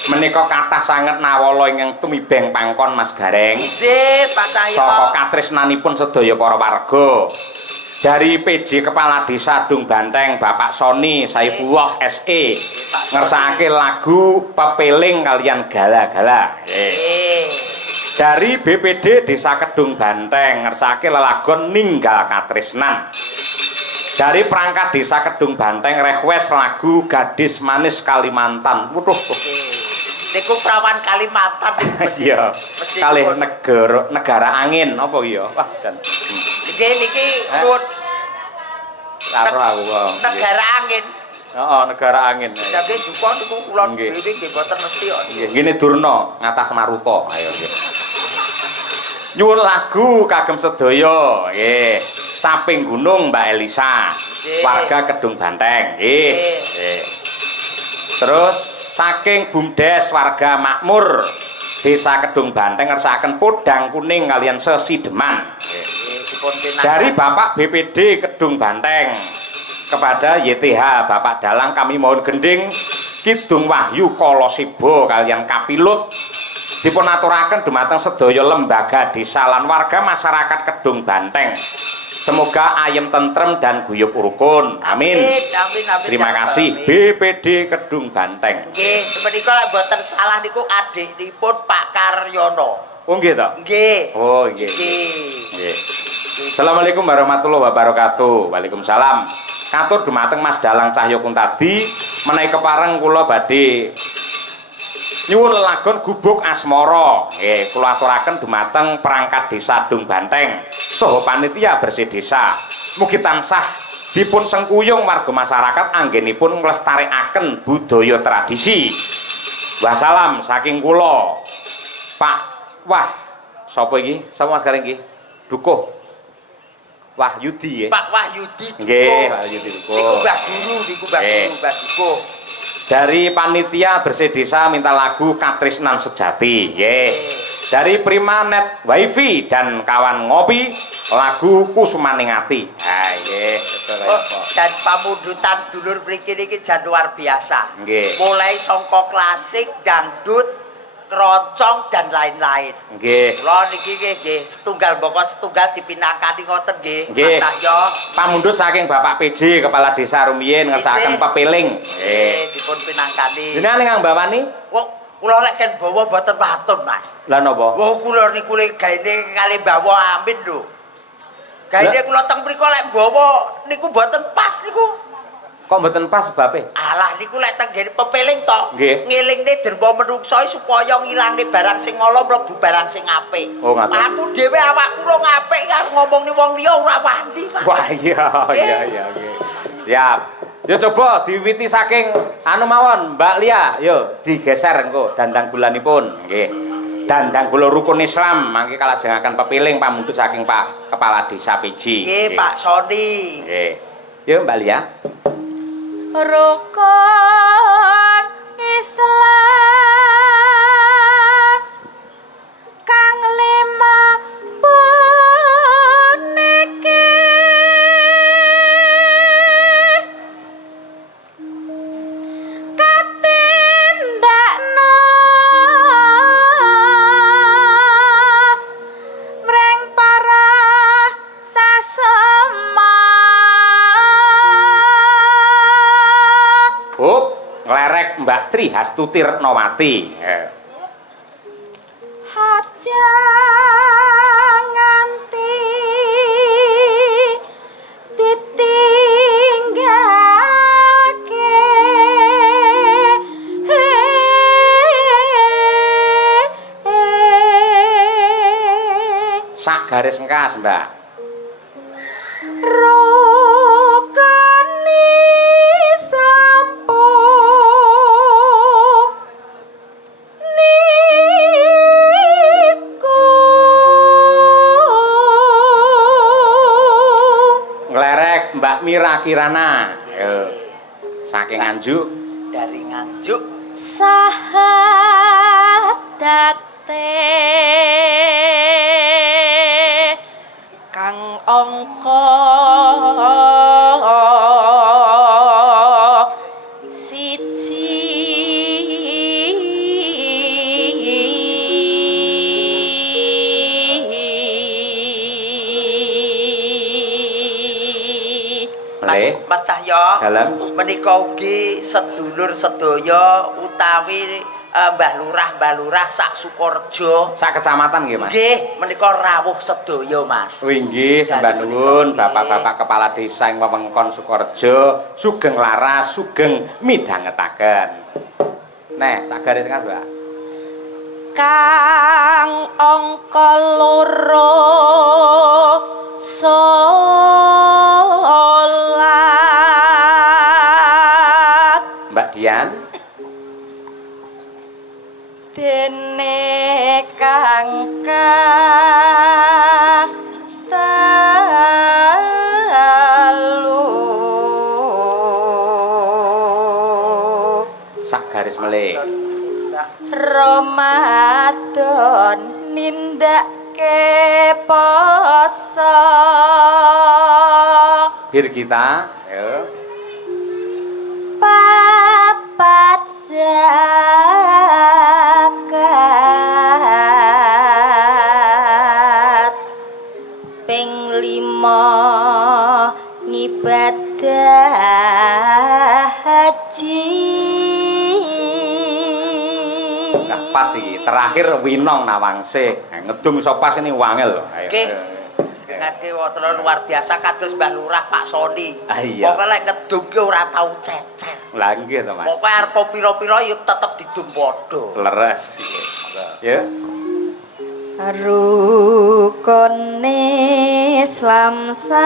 Menika kathah sanget nawala ingkang tumibeng pangkon Mas Gareng. Nggih, Pak Cahyo. Saka katresnanipun sedaya para warga. Dari PJ Kepala Desa Dung Banteng Bapak Soni Saifullah SE ngersakake lagu Pepeling kalian Gala-gala. Dari BPD Desa Kedung Banteng ngersakake lelagon Ninggal Katresnan. Dari perangkat Desa Kedung Banteng request lagu Gadis Manis Kalimantan. Waduh. Niku prawan Kalimantan. Iya. Kalih negara angin apa iya? Wah, dan nggih niki nuwun karo aku. Negara angin. Heeh, negara angin. Tapi duka niku kula dhewe nggih mboten mesti kok. Nggih, ngene Durna ngatas Maruta. Ayo nggih. Nyuwun lagu kagem sedaya, nggih. Saping Gunung Mbak Elisa. Warga Kedung Banteng, nggih. Nggih. Terus saking Bumdes warga makmur Desa Kedung Banteng ngersakaken podang kuning kalian sesideman. Dari Bapak BPD Kedung Banteng kepada YTH Bapak Dalang kami mohon gending Kidung Wahyu Kolosibo kalian Kapilut dipun aturaken dumateng sedaya lembaga desa lan warga masyarakat Kedung Banteng. Semoga ayem tentrem dan guyub rukun. Amin. Terima kasih BPD Kedung Banteng. Nggih, menika lek mboten salah niku adikipun Pak Karyono. Oh nggih to? Nggih. Oh nggih. Nggih. Assalamualaikum warahmatullahi wabarakatuh. Waalaikumsalam. Katur dumateng Mas Dalang Cahyo Kuntadi menawi kepareng kula badhe nyuwun lelagon Gubuk Asmara. Nggih, kula aturaken dumateng perangkat Desa Dung Banteng saha panitia bersih desa. Mugi tansah dipun sengkuyung warga masyarakat anggenipun nglestarekaken budaya tradisi. Wassalam saking kula. Pak Wah, sapa iki? Sapa Mas Gareng iki? Dukuh. Wahyudi ya. Pak Wahyudi Dukuh. Nggih, Wahyudi Dukuh. Niku Mbah Guru, Mbah Dukuh. Dari panitia bersih desa minta lagu Katresnan Sejati. Nggih. Dari Primanet Wifi dan kawan ngopi lagu Kusumaning Ati. Ha nggih, dan pamundutan dulur mriki niki jan luar biasa. Nggih. Mulai sangka klasik, dangdut, keroncong dan lain-lain. Nggih. Kula niki nggih setunggal mboko setunggal dipinakani ngoten nggih. Nggih. Pak Cahyo. Pamundhut saking Bapak PJ Kepala Desa Rumiyin ngersakaken Pepeling. Nggih, dipun pinangkani. Jenengan ingkang mbawani? Kula lek ken bawa mboten matur, Mas. Lah napa? Wah, kula niku lek gaene kali bawa Amin lho. Gaene kula teng mriku lek bawa niku mboten pas niku. Kok mboten pas sebabe? Alah niku lek teng gene pepeling to. Nggih. Ngelingne derma menungso supaya ngilangne barang sing ala mlebu barang sing apik. Oh, ngaten. Aku dhewe awakku ora ngapik karo ngomongni wong liya ora wani, Mas. Wah iya nggih. Siap. Yo coba diwiwiti saking anu mawon Mbak Lia, yo digeser engko dandang bulanipun. Nggih. dandang kula rukun Islam mangke kalajengaken pepiling pamundhut saking Pak Kepala Desa Piji. Nggih, Pak Soni. Nggih. Yo Mbak Lia. Rukun Islam kang lima puniki katindakna mreng para sasema Nglerek Mbak Tri Hastuti Retnowati. Aja nganti ditinggalke Sak garis engkas, Mbak. Rukun Islam niku Nglerek Mbak Mira Kirana. Yo. Saking Nganjuk. Dari Nganjuk. Sahadatete kang angka Mas Cahyo, Dalem. menika ugi sedulur sedaya utawi Mbah Lurah sak Sukorejo. Sak kecamatan nggih, Mas. Nggih, menika rawuh sedaya, Mas. Wih nggih, sembah nuwun Bapak-bapak kepala desa ing wewengkon Sukorejo, sugeng laras, sugeng midhangetaken. Neh, sak garis engkas, Mbak. kang angka loro salat Mbak Dian. dene kang telu Sak garis melih. Ramadan nindake poso Bir kita, ayo. papat zakat ping 5 ngibadah haji. Nah, pas iki. Terakhir Winong Nawangse. Ngedum iso pas ini wangel lho. Ayo. Nggih. Ngake wonten luar biasa kados Mbah Lurah Pak Soni. Ah, iya. Pokoke lek ngedum ki ora tau cecer. Lah nggih to, Mas. Pokoke arep pira-pira ya tetep didum padha. Leres. Ya. Rukun Islam sampurna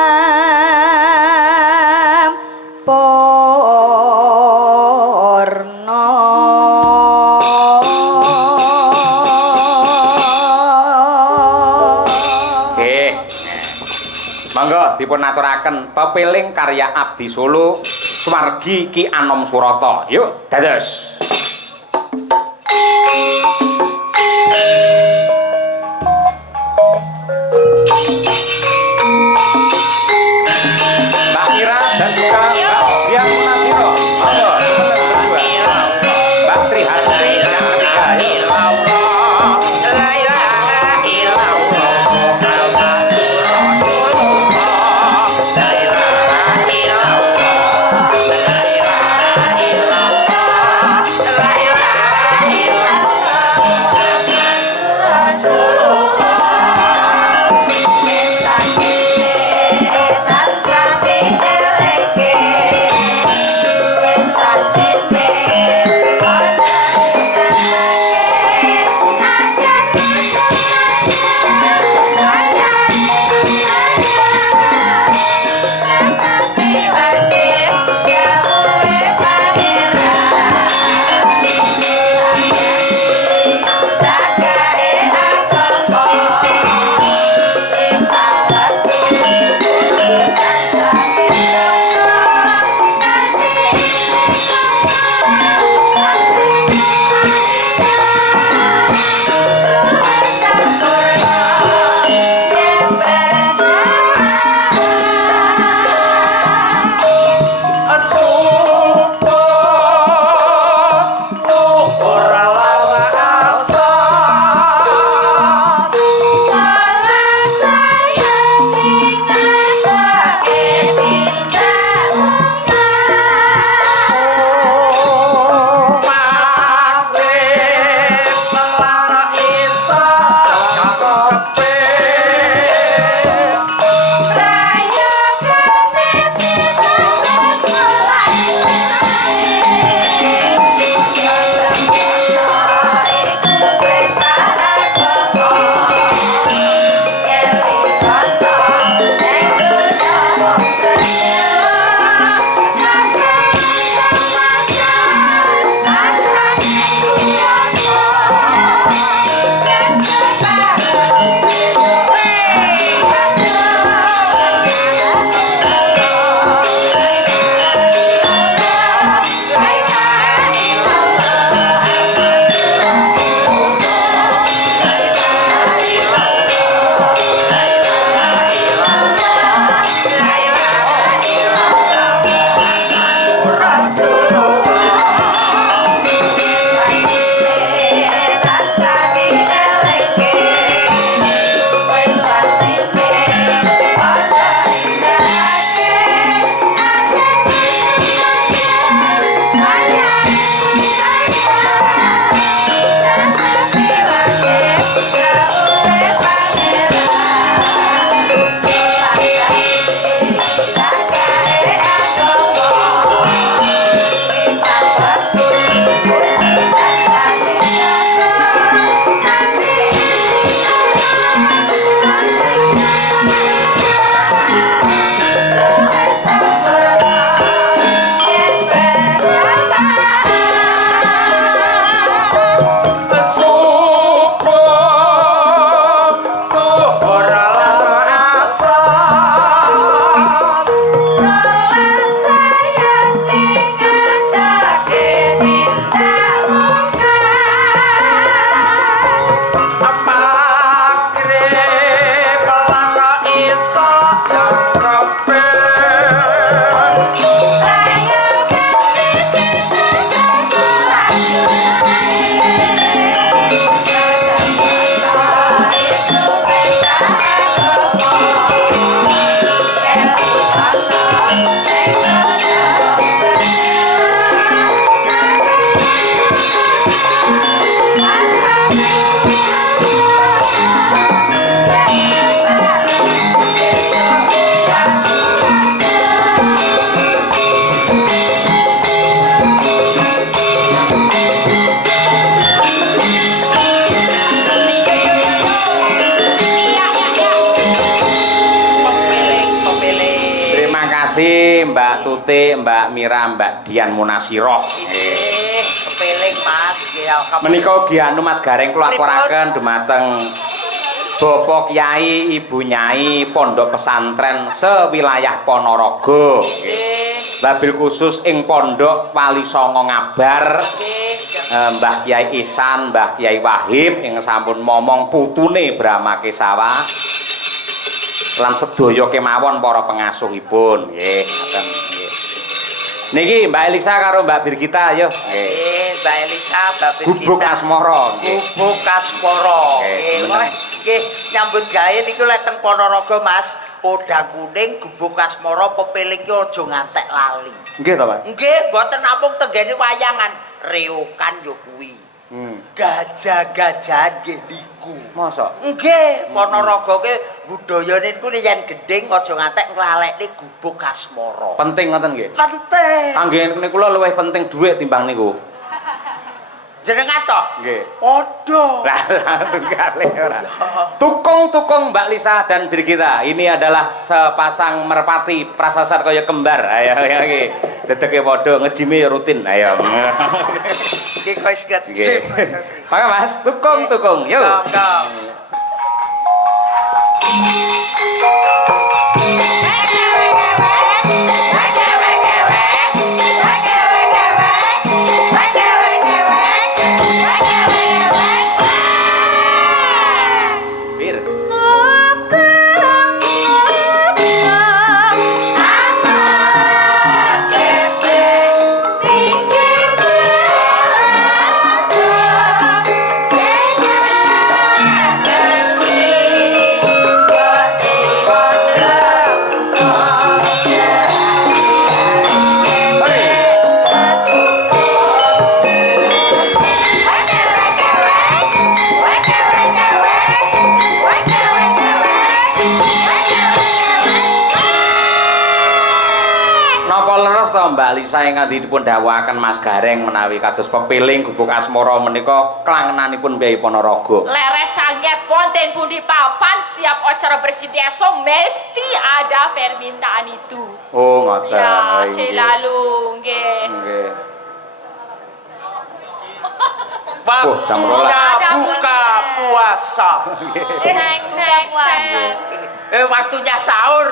Nggih. Monggo dipun aturaken pepiling karya Abdi Solo Sumargi Ki Anom Surata. Yuk, dados. Mbak Mira dan juga Mbak Dian Munasiro. Monggo, berdua. Mbak Tri Hastuti yang ketiga. Yuk. patute Mbak Mira Mbak Dian Munasiroh. Kepeling Mas nggih alhamdulillah. Menika ugi anu Mas Gareng kula aturaken dumateng Bapak Kyai Ibu Nyai Pondok Pesantren sewilayah Ponorogo. Wabil khusus ing Pondok Wali Songo Ngabar. Mbah Kyai Ihsan, Mbah Kyai Wahib ing sampun momong putune Brahma Kesawa. Lan sedaya kemawon para pengasuhipun. Nggih, ngoten nggih. Niki Mbak Elisa karo Mbak Birgita ayo. Nggih, Mbak Elisa, Mbak Birgita. Gubuk Asmara. Gubuk Asmara. Nggih, nyambut gawe niku lek teng Ponorogo Mas, podang kuning gubuk Asmara pepeling ki aja ngantek lali. Nggih to, Pak? Nggih, mboten namung tenggene wayangan, reokan yo kuwi. Gajah-gajahan nggih niku. Mosok? Nggih, Ponorogo ki budayane niku yen gending aja ngantek nglalekne gubuk Asmara. Penting ngoten nggih. Penting. Kangge kula luwih penting dhuwit timbang niku. Jenengan to? Nggih. Padha. Lah tunggale ora. Tukung-tukung Mbak Lisa dan Birgita. Ini adalah sepasang merpati prasasat kaya kembar. Ayo nggih. Dedeke padha ngejime rutin. Ayo. Iki wis ngejim. Maka Mas, tukung-tukung. Yuk. Mbak Lisa ingkang dipun dawuhaken Mas Gareng menawi kados pepiling gubuk Asmara menika klangenanipun Mbah Ponorogo. Leres sanget wonten pundi papan setiap acara bersih desa mesti ada permintaan itu. Oh, ngoten. Ya, selalu nggih. Nggih. Jam 12 buka puasa. Waktunya sahur.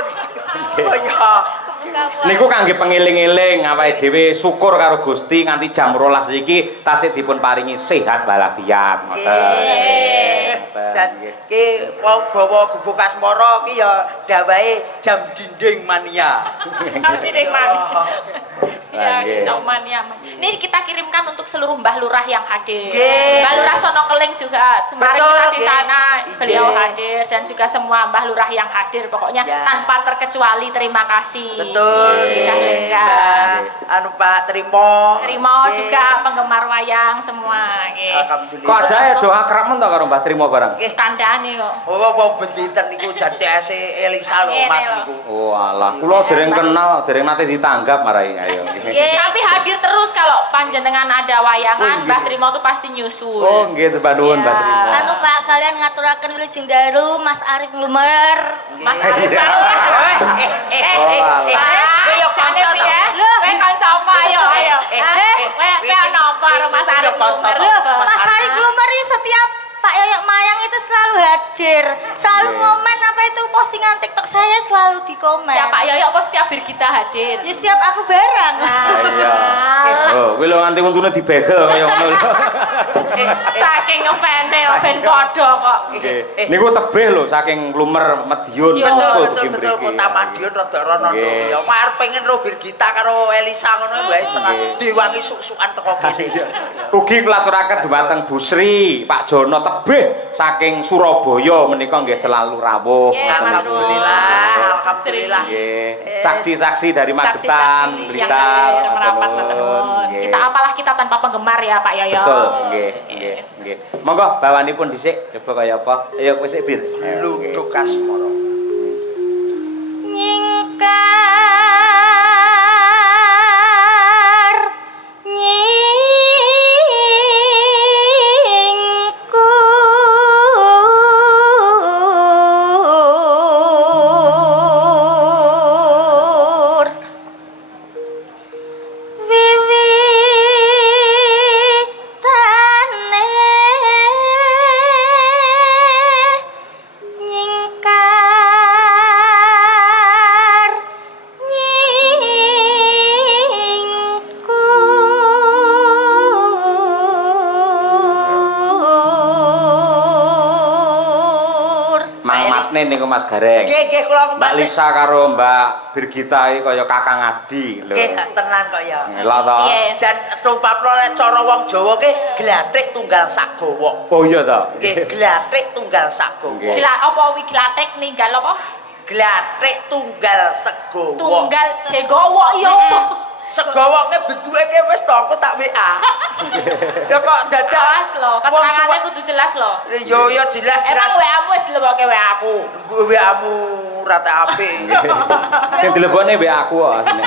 Oh ya. Niku kangge pengiling-iling awake dhewe syukur karo Gusti nganti jam 12 iki tasih dipun paringi sehat walafiat ngoten. Ki wong bawa gubuk Asmara ki ya dawahe jam dinding mania. Jam dinding mania. Ya, jam mania. Ini kita kirimkan untuk seluruh Mbah Lurah yang hadir. Mbah Lurah Sonokeling juga kemarin kita di sana beliau hadir dan juga semua Mbah Lurah yang hadir pokoknya tanpa terkecuali terima kasih. Betul. Anu Pak Trimo juga penggemar wayang semua. Alhamdulillah. Kok ajae do akrab men to karo Mbah Trimo barang? Kandhane kok. Oh, wong benditen niku jan CS Elisa lho Mas niku. Oh alah, kula dereng kenal, dereng nate ditanggap marai ayo. Tapi hadir terus kalau panjenengan ada wayangan, Mbah Trimo tuh pasti nyusul. Oh nggih, sembah nuwun Mbah Trimo. Anu Pak, kalian ngaturaken wilujeng daru Mas Arif Lumer. Mas Arif kowe yo kanca to. Kowe kanca apa ayo. Kowe ana apa karo Mas Arif Lumer? Mas Arif Lumer setiap Pak Yoyok Mayang itu selalu hadir, selalu komen apa itu postingan TikTok saya selalu dikomen. Setiap Pak Yoyok apa setiap Birgita hadir? Ya setiap aku bareng. Iya. Oh, kuwi lho nganti untune dibegel kaya ngono lho. Saking ngefane ben padha kok. Nggih. Niku tebih lho saking Lumer Madiun. Betul Kota Madiun rada rono ya. Arep pengen ro Birgita karo Elisa ngono wae tenan. Diwangi suk-sukan teko kene. Ugi kulaturaken dumateng Bu Sri, Pak Jono tebih saking Surabaya menika nggih selalu rawuh. Alhamdulillah. Nggih. Saksi-saksi dari Magetan, Blitar, merapat nuwun. Kita apalah kita tanpa penggemar ya Pak Yoyo. Betul, nggih. Monggo bawanipun dhisik coba kaya apa? Ayo kowe sik Bir. Luduk Asmara. asline niku Mas Gareng. Nggih, kula Mbak Lisa karo Mbak Birgita iki kaya kakang adi lho. nggih, tenan kok ya. Lah to. Jan sumpapno nek cara wong Jawa ki glathik tunggal sak gawa. Oh iya to. Nggih, glathik tunggal sak gawa. Gila apa wi glatek ninggal apa? Glathik tunggal segawa. Tunggal segowo ya apa? Segawa ki bentuke ki wis to aku tak WA. Ya kok dadak Jelas loh, keterangannya kudu jelas loh. Yo yo jelas. Emang WA-mu wis dilebokke WA aku. WA-mu rata apik. Sing dilebokne mbek aku kok asline.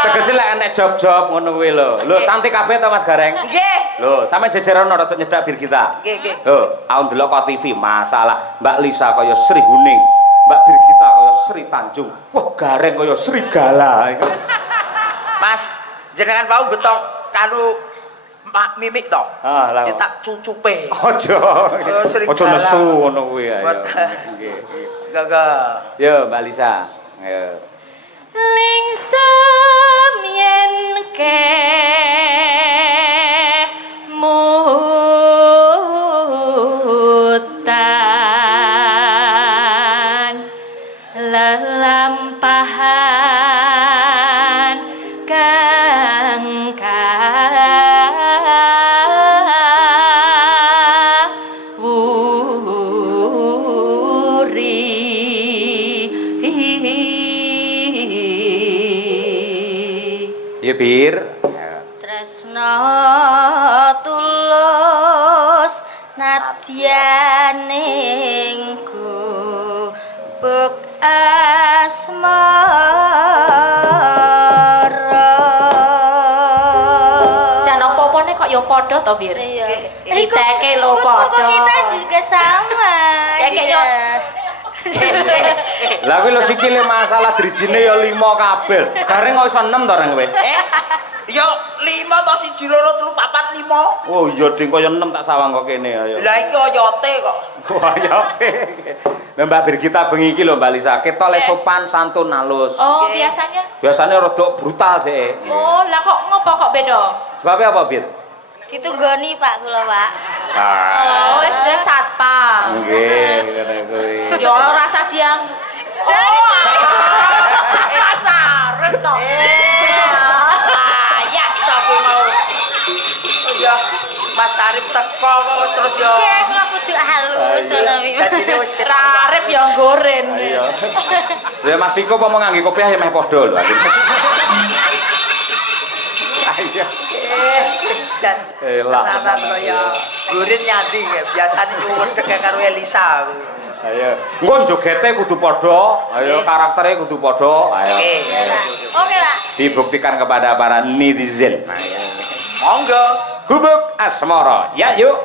Tegese lek enek job-job ngono kuwi lho. Lho, cantik kabeh to Mas Gareng? Nggih. Lho, sampe jejeran ora rada nyedak Birgita. Nggih, nggih. Lho, aku ndelok kok TV masalah Mbak Lisa kaya Sri Huning, Mbak Birgita kaya Sri Tanjung. Wah, Gareng kaya Serigala iku. Mas, jenengan mau getok karo mimik to? Ah, lah. Tak cucupe. Aja. Aja nesu ngono kuwi ayo. Nggih. Gagah. Yo, Mbak Lisa. Ayo. Lingsem yen ke mutan lelampahan kang Ya Bir. Tresno tulus nadyaning gubuk asmara. Jan apa-apane kok ya padha to, Bir? Iya. Diteke lho padha. Buku kita juga sama. Kayak Lah kuwi lho sikile masalah drijine ya 5 kabel. Gareng kok iso 6 to reng kowe? Yo 5 to 1 2 3 4 5. Oh iya ding kaya 6 tak sawang kok kene ayo. Lah iki oyote kok. Wah ya pe. Lah Mbak Birgita bengi iki lho Mbak Lisa, ketok le sopan santun halus. Oh, biasanya. Biasanya rada brutal dhek. Oh, lah kok ngopo kok beda? Sebabnya apa, Bir? Gitu goni Pak kula, Pak. Oh, wis duwe satpam. Nggih, ngene kuwi. Ya rasa diang. Oh, kasar to. Ayah tapi mau. Oh ya, Mas Arif teko kok terus yo. Iya, kula kudu halus ngono wi. Dadine wis Arep yang goren. Iya. Ya Mas Tiko apa mau ngangge kopiah ya meh padha lho. Ayo. Dan Lah. tenan kaya gurin nyandi ya biasane nyuwedeg karo Elisa. Ayo. Engko jogete kudu padha, ayo karaktere kudu padha. Ayo. Oke, Pak. Dibuktikan kepada para netizen. Ayo. Monggo. Gubuk asmara. Ya, yuk.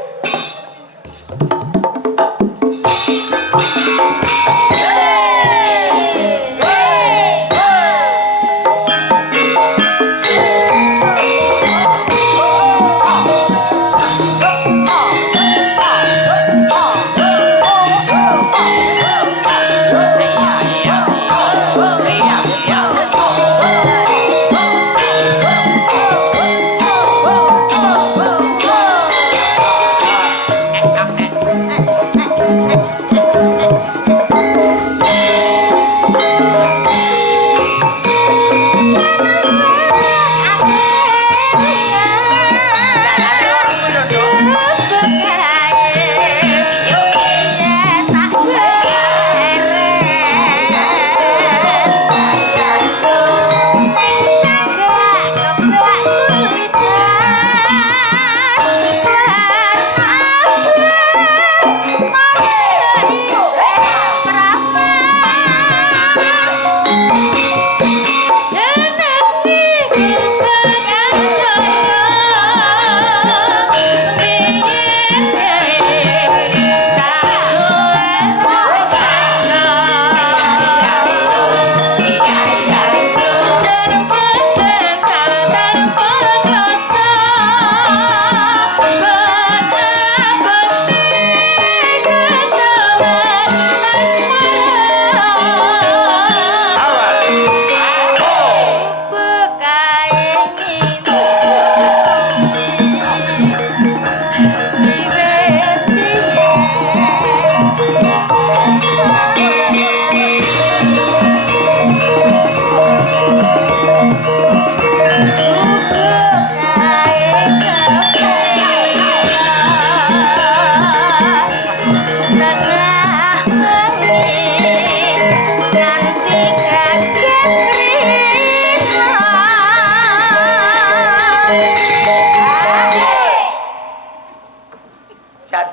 Jenenge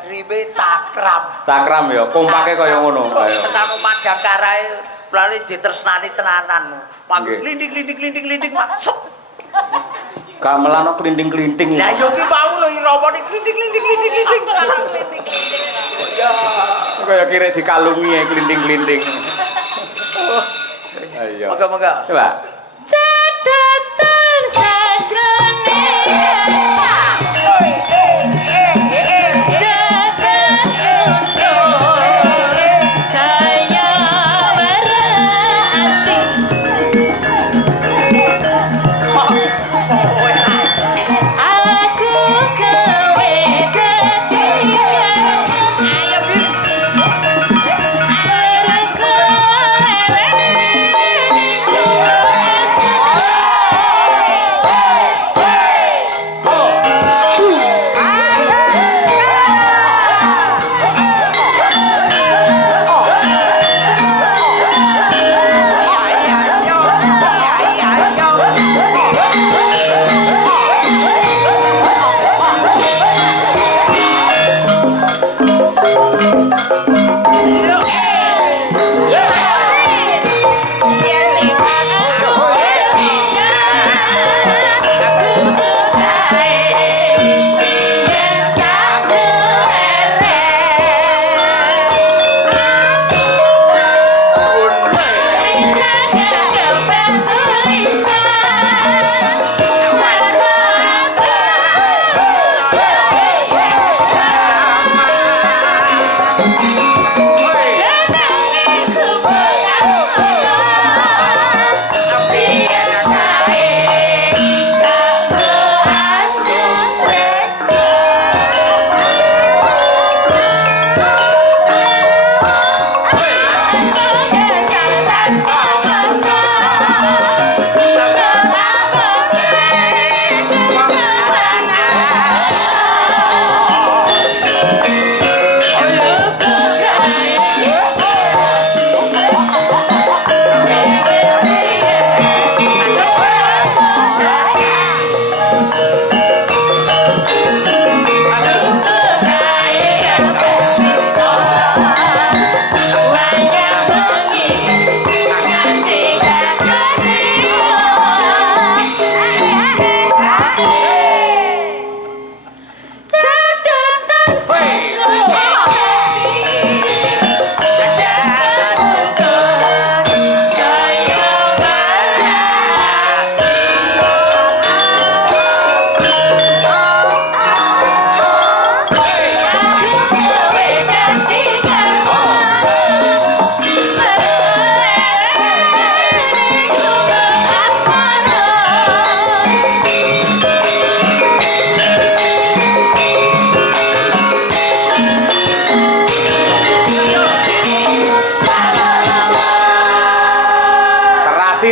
ribe cakram. Cakram ya, kompake kaya ngono. Ayo. Tenan Madangkarae lali ditresnani tenanan. Mangke klindik-klindik masuk. Gamelan klinting-klinting. Lah yo ki mau lho iramane klindik-klindik. Ya, kaya kira dikalungi ya klinting-klinting. Ayo. Moga-moga. Coba. Catatan sajrone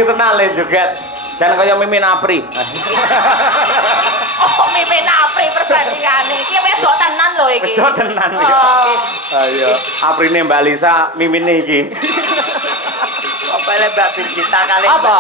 tenan le joget. Jan kaya Mimin Apri. Oh, Mimin Apri perbandingane. Iki wedok tenan lho iki. Wedok tenan iki. Ayo, Aprine Mbak Lisa, Mimine iki. Apa le Mbak Birgita kali? Apa?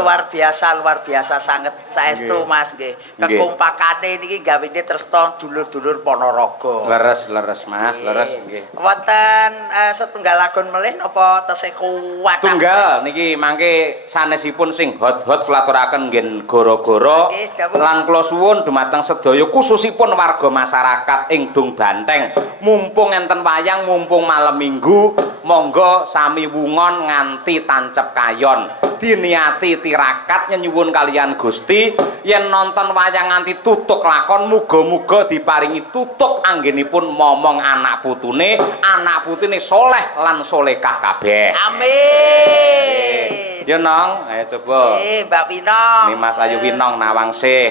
Luar biasa sanget saestu Mas nggih. Kekompakane niki gawene tresna dulur-dulur Ponorogo. Leres Mas, leres nggih. Wonten setunggal lagon melih napa tesih kuat? Tunggal niki mangke sanesipun sing hot-hot kulaturaken nggih gara-gara lan kula suwun dumateng sedaya khususipun warga masyarakat ing Dung Banteng. Mumpung enten wayang, mumpung malam Minggu, monggo sami wungon nganti tancep kayon. Diniati tirakat nyuwun kalian Gusti yen nonton wayang nganti tutuk lakon muga-muga diparingi tutuk anggenipun momong anak putune soleh lan solekah kabeh. Amin. Yo Nong, ayo coba. Mbak Winong. Ini Mas Ayu Winong Nawangsih.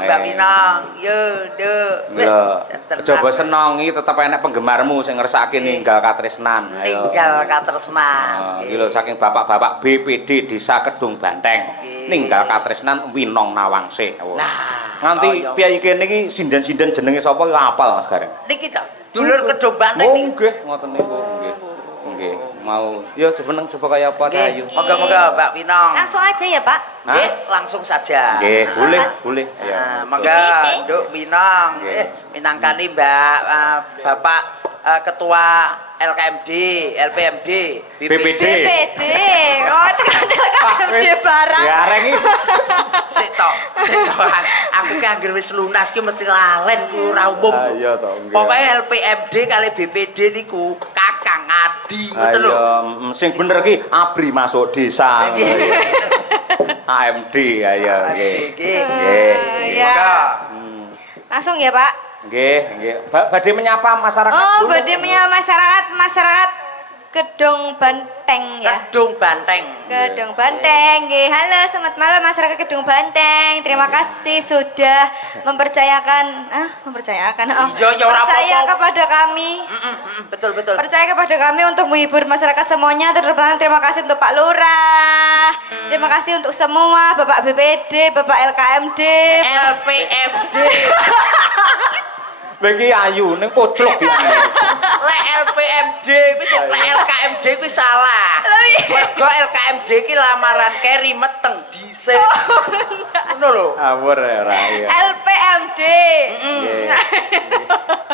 Mbak Winong, yo, Nduk. Lho, coba senongi tetep enek penggemarmu sing ngersake ninggal katresnan. Ayo. Ninggal katresnan. Iki lho saking bapak-bapak BPD Desa Kedung Banteng. Ninggal katresnan Winong Nawangsih. Nah, nganti piyai kene iki sinden-sinden jenenge sapa ya apal Mas Gareng. Niki to. Dulur Kedung Banteng niki. Nggih, ngoten niku nggih. Nggih. mau. Yo jeneng coba kaya apa ta ayu. Moga-moga Mbak Winong. Langsung aja ya, Pak. Nggih, langsung saja. Nggih, boleh. Nah, monggo Nduk Winong. Minangkani Mbak Bapak Ketua LKMD, LPMD, BPD. BPD. Oh, tekan LKMD barang. Ya areng iki. Sik to. Aku ki anggere wis lunas ki mesti lalen ku ora umum. Iya to, nggih. Pokoke LPMD kali BPD niku kakang adi ngoten lho. Ayo, sing bener ki abri masuk desa. AMD ayo nggih. Nggih. Ya. Langsung ya, Pak. Nggih. Badhe menyapa masyarakat Oh, dulu. badhe masyarakat Gedung Banteng ya. Gedung Banteng. Gedung Banteng. Nggih, halo selamat malam masyarakat Gedung Banteng. Terima kasih sudah mempercayakan Iya, ya ora percaya apa-apa. kepada kami. Betul. Percaya kepada kami untuk menghibur masyarakat semuanya. Terima kasih untuk Pak Lurah. Terima kasih untuk semua Bapak BPD, Bapak LKMD, LPMD. Bagi ayu ning poclok ya. Lek LPMD wis lek LKMD kuwi salah. Mergo LKMD ki lamaran keri meteng dhisik. Ngono lho. Awur ora ya. LPMD.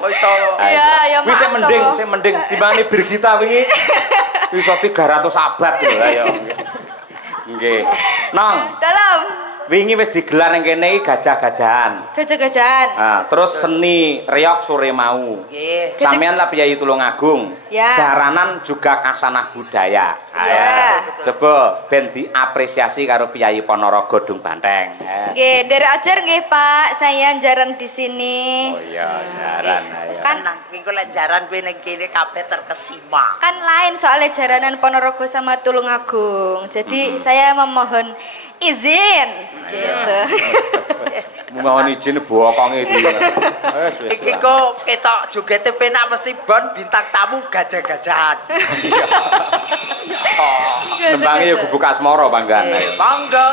Kok iso Iya, ya Wis maaf sing mending timbangane Birgita wingi iso 300 abad lho ayo. Nggih. Nong, Dalam wingi wis digelar ning kene iki gajah-gajahan. gajah-gajahan. Nah, terus seni reok sore mau. nggih. Sampeyan lah Piyai Tulungagung. Ya. Jaranan juga kasanah budaya. Ya. Coba ben diapresiasi karo Piyai Ponorogo Dung Banteng. Nggih, dari ajar nggih Pak, saya jaran di sini. Oh iya, jaran. Wis Ayo. tenang, minggu lek jaran kuwi ning kene kabeh terkesima. Kan lain soalnya jaranan Ponorogo sama Tulungagung. Jadi saya memohon izin. Gitu. Mohon izin bokonge iki. Wes wis. Iki kok ketok jogete penak mesti bon bintang tamu gajah-gajahan. Nembange ya gubuk asmara panggan. Ayo. Monggo.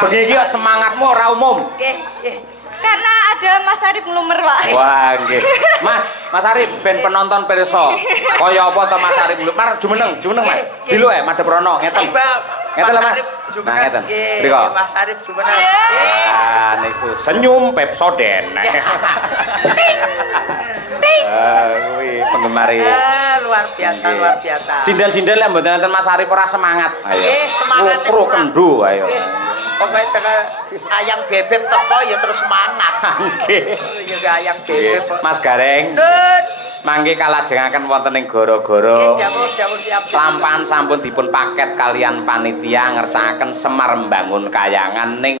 Begini semangatmu ora umum. Karena ada Mas Arif ngelumer, Pak. Wah, nggih. Mas Arif ben penonton pirsa. Kaya apa to Mas Arif ngelumer? Jumeneng, Mas. Dilu madhep rono, ngeten. Ngeten lho Mas. Nah, ngeten. Mriko. Mas Arif jumeneng. Ah, niku senyum Pepsoden. Kuwi penggemar Luar biasa. Sindan-sindan lek mboten enten Mas Arif ora semangat. Ayo. Semangat. Pro kendu ayo. Pokoke tekan ayang bebek teko ya terus semangat. Nggih. Ya ayang bebek. Mas Gareng. Mangke kalajengaken wonten ing gara-gara siap. lampahan sampun dipun paket kalian panitia ngersakaken Semar mbangun kayangan ning